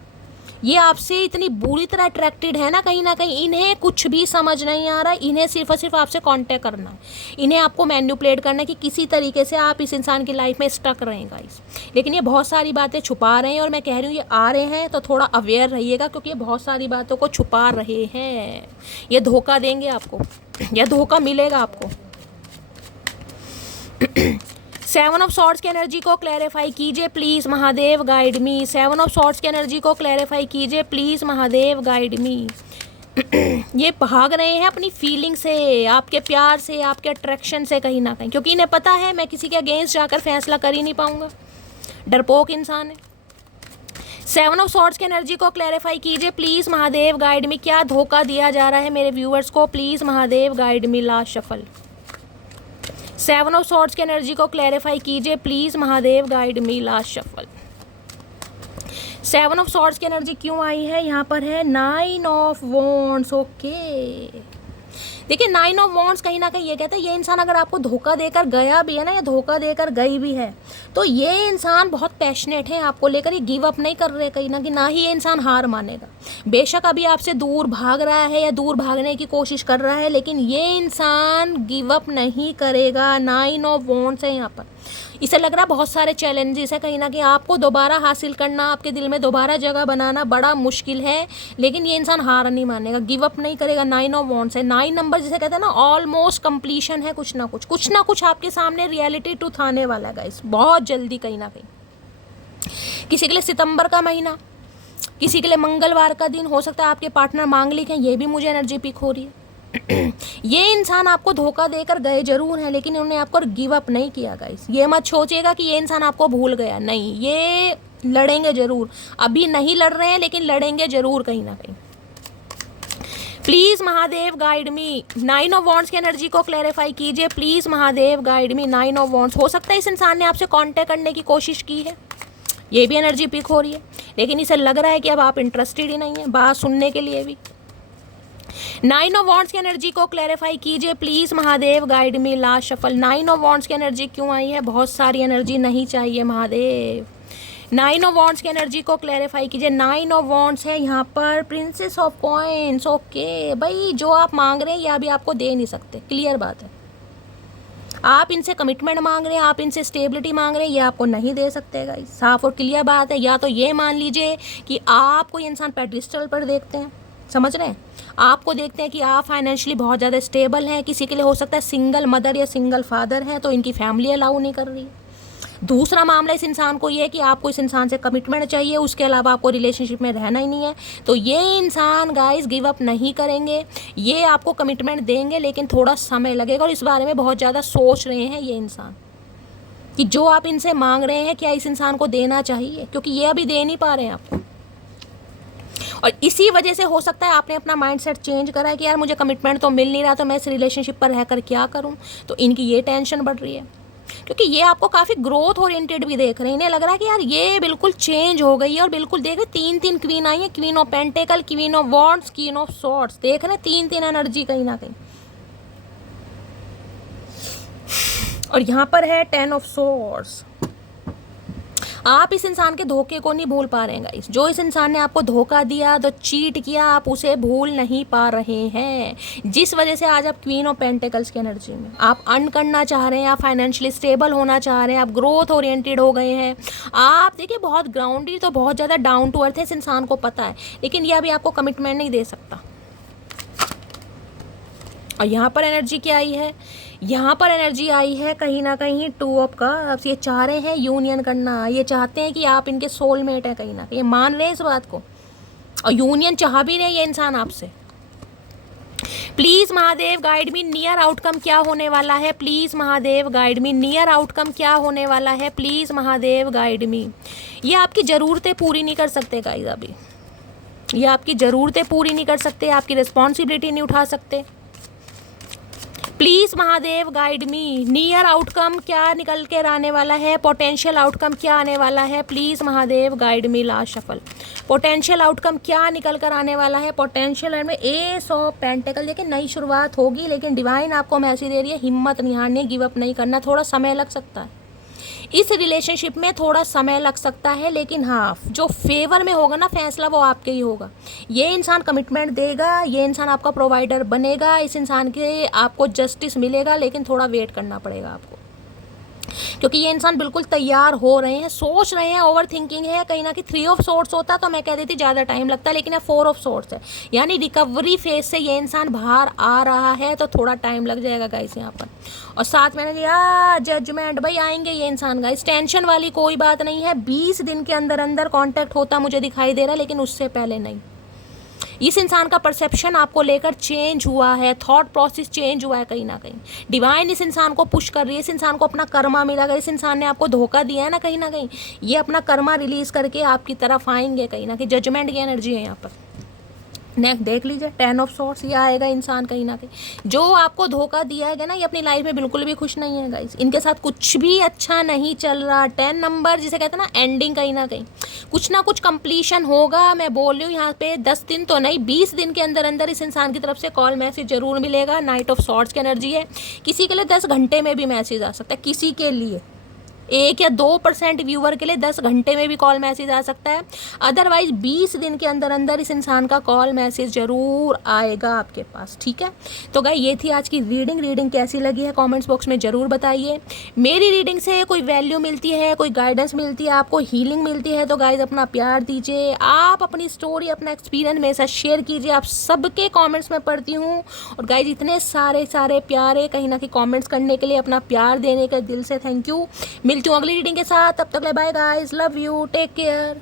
ये आपसे इतनी बुरी तरह अट्रैक्टेड है ना कहीं इन्हें कुछ भी समझ नहीं आ रहा। इन्हें सिर्फ और सिर्फ आपसे कांटेक्ट करना है, इन्हें आपको मैनिपुलेट करना है कि किसी तरीके से आप इस इंसान की लाइफ में स्टक रहें गाइस। लेकिन ये बहुत सारी बातें छुपा रहे हैं, और मैं कह रही हूँ ये आ रहे हैं तो थोड़ा अवेयर रहिएगा, क्योंकि ये बहुत सारी बातों को छुपा रहे हैं। ये धोखा देंगे आपको, यह धोखा मिलेगा आपको। 7 ऑफ सॉर्ड्स की एनर्जी को क्लैरिफाई कीजिए please Mahadev, guide me. 7 of swords की एनर्जी को क्लैरिफाई कीजिए प्लीज महादेव, गाइड मी। ये भाग रहे हैं अपनी फीलिंग से, आपके प्यार से, आपके अट्रैक्शन से कहीं ना कहीं, क्योंकि इन्हें पता है मैं किसी के अगेंस्ट जाकर फैसला कर ही नहीं पाऊंगा। डरपोक इंसान है। 7 ऑफ सॉर्ड्स की एनर्जी को क्लैरिफाई कीजिए प्लीज महादेव, गाइड मी। क्या धोखा दिया जा रहा है मेरे व्यूअर्स को, please Mahadev guide me. Last shuffle. 7 of swords की एनर्जी को क्लैरिफाई कीजिए please Mahadev, guide me. Last shuffle. 7 of swords की एनर्जी क्यों आई है, यहाँ पर है 9 ऑफ वॉन्ड्स। ओके देखिए 9 ऑफ वॉन्ड्स कहीं ना कहीं ये कहता है ये इंसान अगर आपको धोखा देकर गया भी है ना, या धोखा देकर गई भी है, तो ये इंसान बहुत पैशनेट है आपको लेकर। ये गिव अप नहीं कर रहे कहीं ना ही ये इंसान हार मानेगा। बेशक अभी आपसे दूर भाग रहा है या दूर भागने की कोशिश कर रहा है, लेकिन ये इंसान गिव अप नहीं करेगा। 9 ऑफ वॉन्ड्स है यहाँ पर। इसे लग रहा है बहुत सारे चैलेंजेस है कहीं ना कहीं, आपको दोबारा हासिल करना, आपके दिल में दोबारा जगह बनाना बड़ा मुश्किल है, लेकिन ये इंसान हार नहीं मानेगा, गिव अप नहीं करेगा। 9 ऑफ वॉन्ड्स है। 9 नंबर जिसे कहते हैं ना ऑलमोस्ट कंप्लीशन है। कुछ ना कुछ आपके सामने रियलिटी ट्रूथ आने वाला है गाइस, बहुत जल्दी कहीं ना कहीं। किसी के लिए सितंबर का महीना, किसी के लिए मंगलवार का दिन हो सकता है। आपके पार्टनर मांगलिक हैं, ये भी मुझे एनर्जी पिक हो रही है। ये इंसान आपको धोखा देकर गए जरूर हैं, लेकिन उन्होंने आपको गिव अप नहीं किया गाइस। ये मत सोचिएगा कि ये इंसान आपको भूल गया, नहीं, ये लड़ेंगे जरूर। अभी नहीं लड़ रहे हैं, लेकिन लड़ेंगे जरूर कहीं ना कहीं। Please Mahadev guide me. 9 of wands की एनर्जी को क्लैरिफाई कीजिए please Mahadev, guide me. 9 of wands. हो सकता है इस इंसान ने आपसे कांटेक्ट करने की कोशिश की है, ये भी एनर्जी पिक हो रही है, लेकिन इसे लग रहा है कि अब आप इंटरेस्टेड ही नहीं है बात सुनने के लिए भी। 9 ऑफ वॉन्ड्स की एनर्जी को क्लैरिफाई कीजिए please Mahadev, guide me. Last shuffle. 9 of wands की एनर्जी क्यों आई है, बहुत सारी एनर्जी नहीं चाहिए महादेव। 9 ऑफ वॉन्ड्स की एनर्जी को क्लैरिफाई कीजिए। 9 ऑफ वॉन्ड्स है यहाँ पर प्रिंसेस ऑफ कॉइन्स। ओके भाई जो आप मांग रहे हैं ये अभी आपको दे नहीं सकते, क्लियर बात है। आप इनसे कमिटमेंट मांग रहे हैं, आप इनसे स्टेबिलिटी मांग रहे हैं, ये आपको नहीं दे सकते गाइस, साफ और क्लियर बात है। या तो ये मान लीजिए कि आप कोई इंसान पेडिस्टल पर देखते हैं, समझ रहे हैं, आपको देखते हैं कि आप फाइनेंशियली बहुत ज़्यादा स्टेबल हैं। किसी के लिए हो सकता है सिंगल मदर या सिंगल फादर हैं, तो इनकी फैमिली अलाउ नहीं कर रही। दूसरा मामला इस इंसान को ये है कि आपको इस इंसान से कमिटमेंट चाहिए, उसके अलावा आपको रिलेशनशिप में रहना ही नहीं है। तो ये इंसान गाइस गिव अप नहीं करेंगे, ये आपको कमिटमेंट देंगे, लेकिन थोड़ा समय लगेगा। और इस बारे में बहुत ज़्यादा सोच रहे हैं ये इंसान कि जो आप इनसे मांग रहे हैं क्या इस इंसान को देना चाहिए, क्योंकि ये अभी दे नहीं पा रहे हैं आपको। और इसी वजह से हो सकता है आपने अपना माइंडसेट चेंज करा है कि यार मुझे कमिटमेंट तो मिल नहीं रहा, तो मैं इस रिलेशनशिप पर रहकर क्या करूं। तो इनकी ये टेंशन बढ़ रही है, क्योंकि ये आपको काफ़ी ग्रोथ ओरिएंटेड भी देख रहे हैं। इन्हें लग रहा है कि यार ये बिल्कुल चेंज हो गई है। और बिल्कुल देख रहे 3 क्वीन आई है, queen of pentacle, queen of wands, queen of swords. देख रहे 3 एनर्जी कहीं ना कहीं। और यहाँ पर है 10 ऑफ सॉर्ड्स। आप इस इंसान के धोखे को नहीं भूल पा रहे हैं गाइस। जो इस इंसान ने आपको धोखा दिया, तो चीट किया, आप उसे भूल नहीं पा रहे हैं, जिस वजह से आज आप क्वीन ऑफ पेंटिकल्स की एनर्जी में आप अर्न करना चाह रहे हैं, आप फाइनेंशियली स्टेबल होना चाह रहे हैं, आप ग्रोथ ओरिएंटेड हो गए हैं। आप देखिए बहुत ग्राउंडेड, तो बहुत ज़्यादा डाउन टू अर्थ है, इस इंसान को पता है, लेकिन ये अभी आपको कमिटमेंट नहीं दे सकता। और यहाँ पर एनर्जी क्या आई है, यहाँ पर एनर्जी आई है कहीं ना कहीं 2 ऑफ कप्स। ये चाह रहे हैं यूनियन करना, ये चाहते हैं कि आप इनके सोलमेट हैं, कहीं ना कहीं ये मान रहे हैं इस बात को, और यूनियन चाह भी रहे हैं ये इंसान आपसे। Please Mahadev guide me, near outcome क्या होने वाला है, please Mahadev guide me, near outcome क्या होने वाला है, प्लीज महादेव गाइड मी। ये आपकी ज़रूरतें पूरी नहीं कर सकते गाइस, अभी ये आपकी ज़रूरतें पूरी नहीं कर सकते, आपकी रिस्पॉन्सिबिलिटी नहीं उठा सकते। Please Mahadev guide me, near outcome क्या निकल कर आने वाला है, पोटेंशियल आउटकम क्या आने वाला है, please Mahadev guide me. Last shuffle, potential outcome क्या निकल कर आने वाला है, पोटेंशियल में एस ऑफ पेंटिकल। देखिए नई शुरुआत होगी, लेकिन डिवाइन आपको मैसेज दे रही है हिम्मत नहीं हारनी, गिव अप नहीं करना। थोड़ा समय लग सकता है इस रिलेशनशिप में, थोड़ा समय लग सकता है, लेकिन हाँ जो फेवर में होगा ना फैसला वो आपके ही होगा। ये इंसान कमिटमेंट देगा, ये इंसान आपका प्रोवाइडर बनेगा, इस इंसान के आपको जस्टिस मिलेगा, लेकिन थोड़ा वेट करना पड़ेगा आपको, क्योंकि ये इंसान बिल्कुल तैयार हो रहे हैं, सोच रहे हैं, ओवर थिंकिंग है कहीं ना कहीं। 3 ऑफ सोर्ट्स होता तो मैं कह देती ज़्यादा टाइम लगता, लेकिन अब 4 ऑफ सोर्ट्स है, यानी रिकवरी फेज से ये इंसान बाहर आ रहा है, तो थोड़ा टाइम लग जाएगा गाइस यहाँ पर। और साथ मैंने दिया जजमेंट, भाई आएंगे ये इंसान गाइस, टेंशन वाली कोई बात नहीं है। 20 दिन के अंदर अंदर कॉन्टैक्ट होता मुझे दिखाई दे रहा है, लेकिन उससे पहले नहीं। इस इंसान का परसेप्शन आपको लेकर चेंज हुआ है, थॉट प्रोसेस चेंज हुआ है कहीं ना कहीं। डिवाइन इस इंसान को पुश कर रही है, इस इंसान को अपना कर्मा मिला। अगर इस इंसान ने आपको धोखा दिया है ना कहीं ये अपना कर्मा रिलीज करके आपकी तरफ आएंगे कहीं ना कहीं। जजमेंट की एनर्जी है यहाँ पर। नेक्स्ट देख लीजिए 10 ऑफ सॉर्ट्स, ये आएगा इंसान कहीं ना कहीं। जो आपको धोखा दिया है ना, ये अपनी लाइफ में बिल्कुल भी खुश नहीं है गाइस, इनके साथ कुछ भी अच्छा नहीं चल रहा। 10 नंबर जिसे कहते हैं ना एंडिंग, कहीं ना कुछ कंप्लीशन होगा। मैं बोल रही हूँ यहाँ पे 10 दिन तो नहीं, 20 दिन के अंदर अंदर इस इंसान की तरफ से कॉल मैसेज जरूर मिलेगा। नाइट ऑफ सॉर्ट्स की एनर्जी है, किसी के लिए 10 घंटे में भी मैसेज आ सकता है, किसी के लिए 1 या 2% व्यूअर के लिए 10 घंटे में भी कॉल मैसेज आ सकता है। अदरवाइज 20 दिन के अंदर अंदर इस इंसान का कॉल मैसेज जरूर आएगा आपके पास, ठीक है। तो गाइस ये थी आज की रीडिंग कैसी लगी है कमेंट्स बॉक्स में ज़रूर बताइए। मेरी रीडिंग से कोई वैल्यू मिलती है, कोई गाइडेंस मिलती है, आपको हीलिंग मिलती है, तो गाइज अपना प्यार दीजिए। आप अपनी स्टोरी, अपना एक्सपीरियंस मेरे साथ शेयर कीजिए, आप सबके कॉमेंट्स में पढ़ती हूँ। और गाइज इतने सारे प्यारे कहीं ना कहीं कॉमेंट्स करने के लिए, अपना प्यार देने का दिल से थैंक यू। मिलती हूँ अगली रीडिंग के साथ, तब तक bye guys, love you, take care.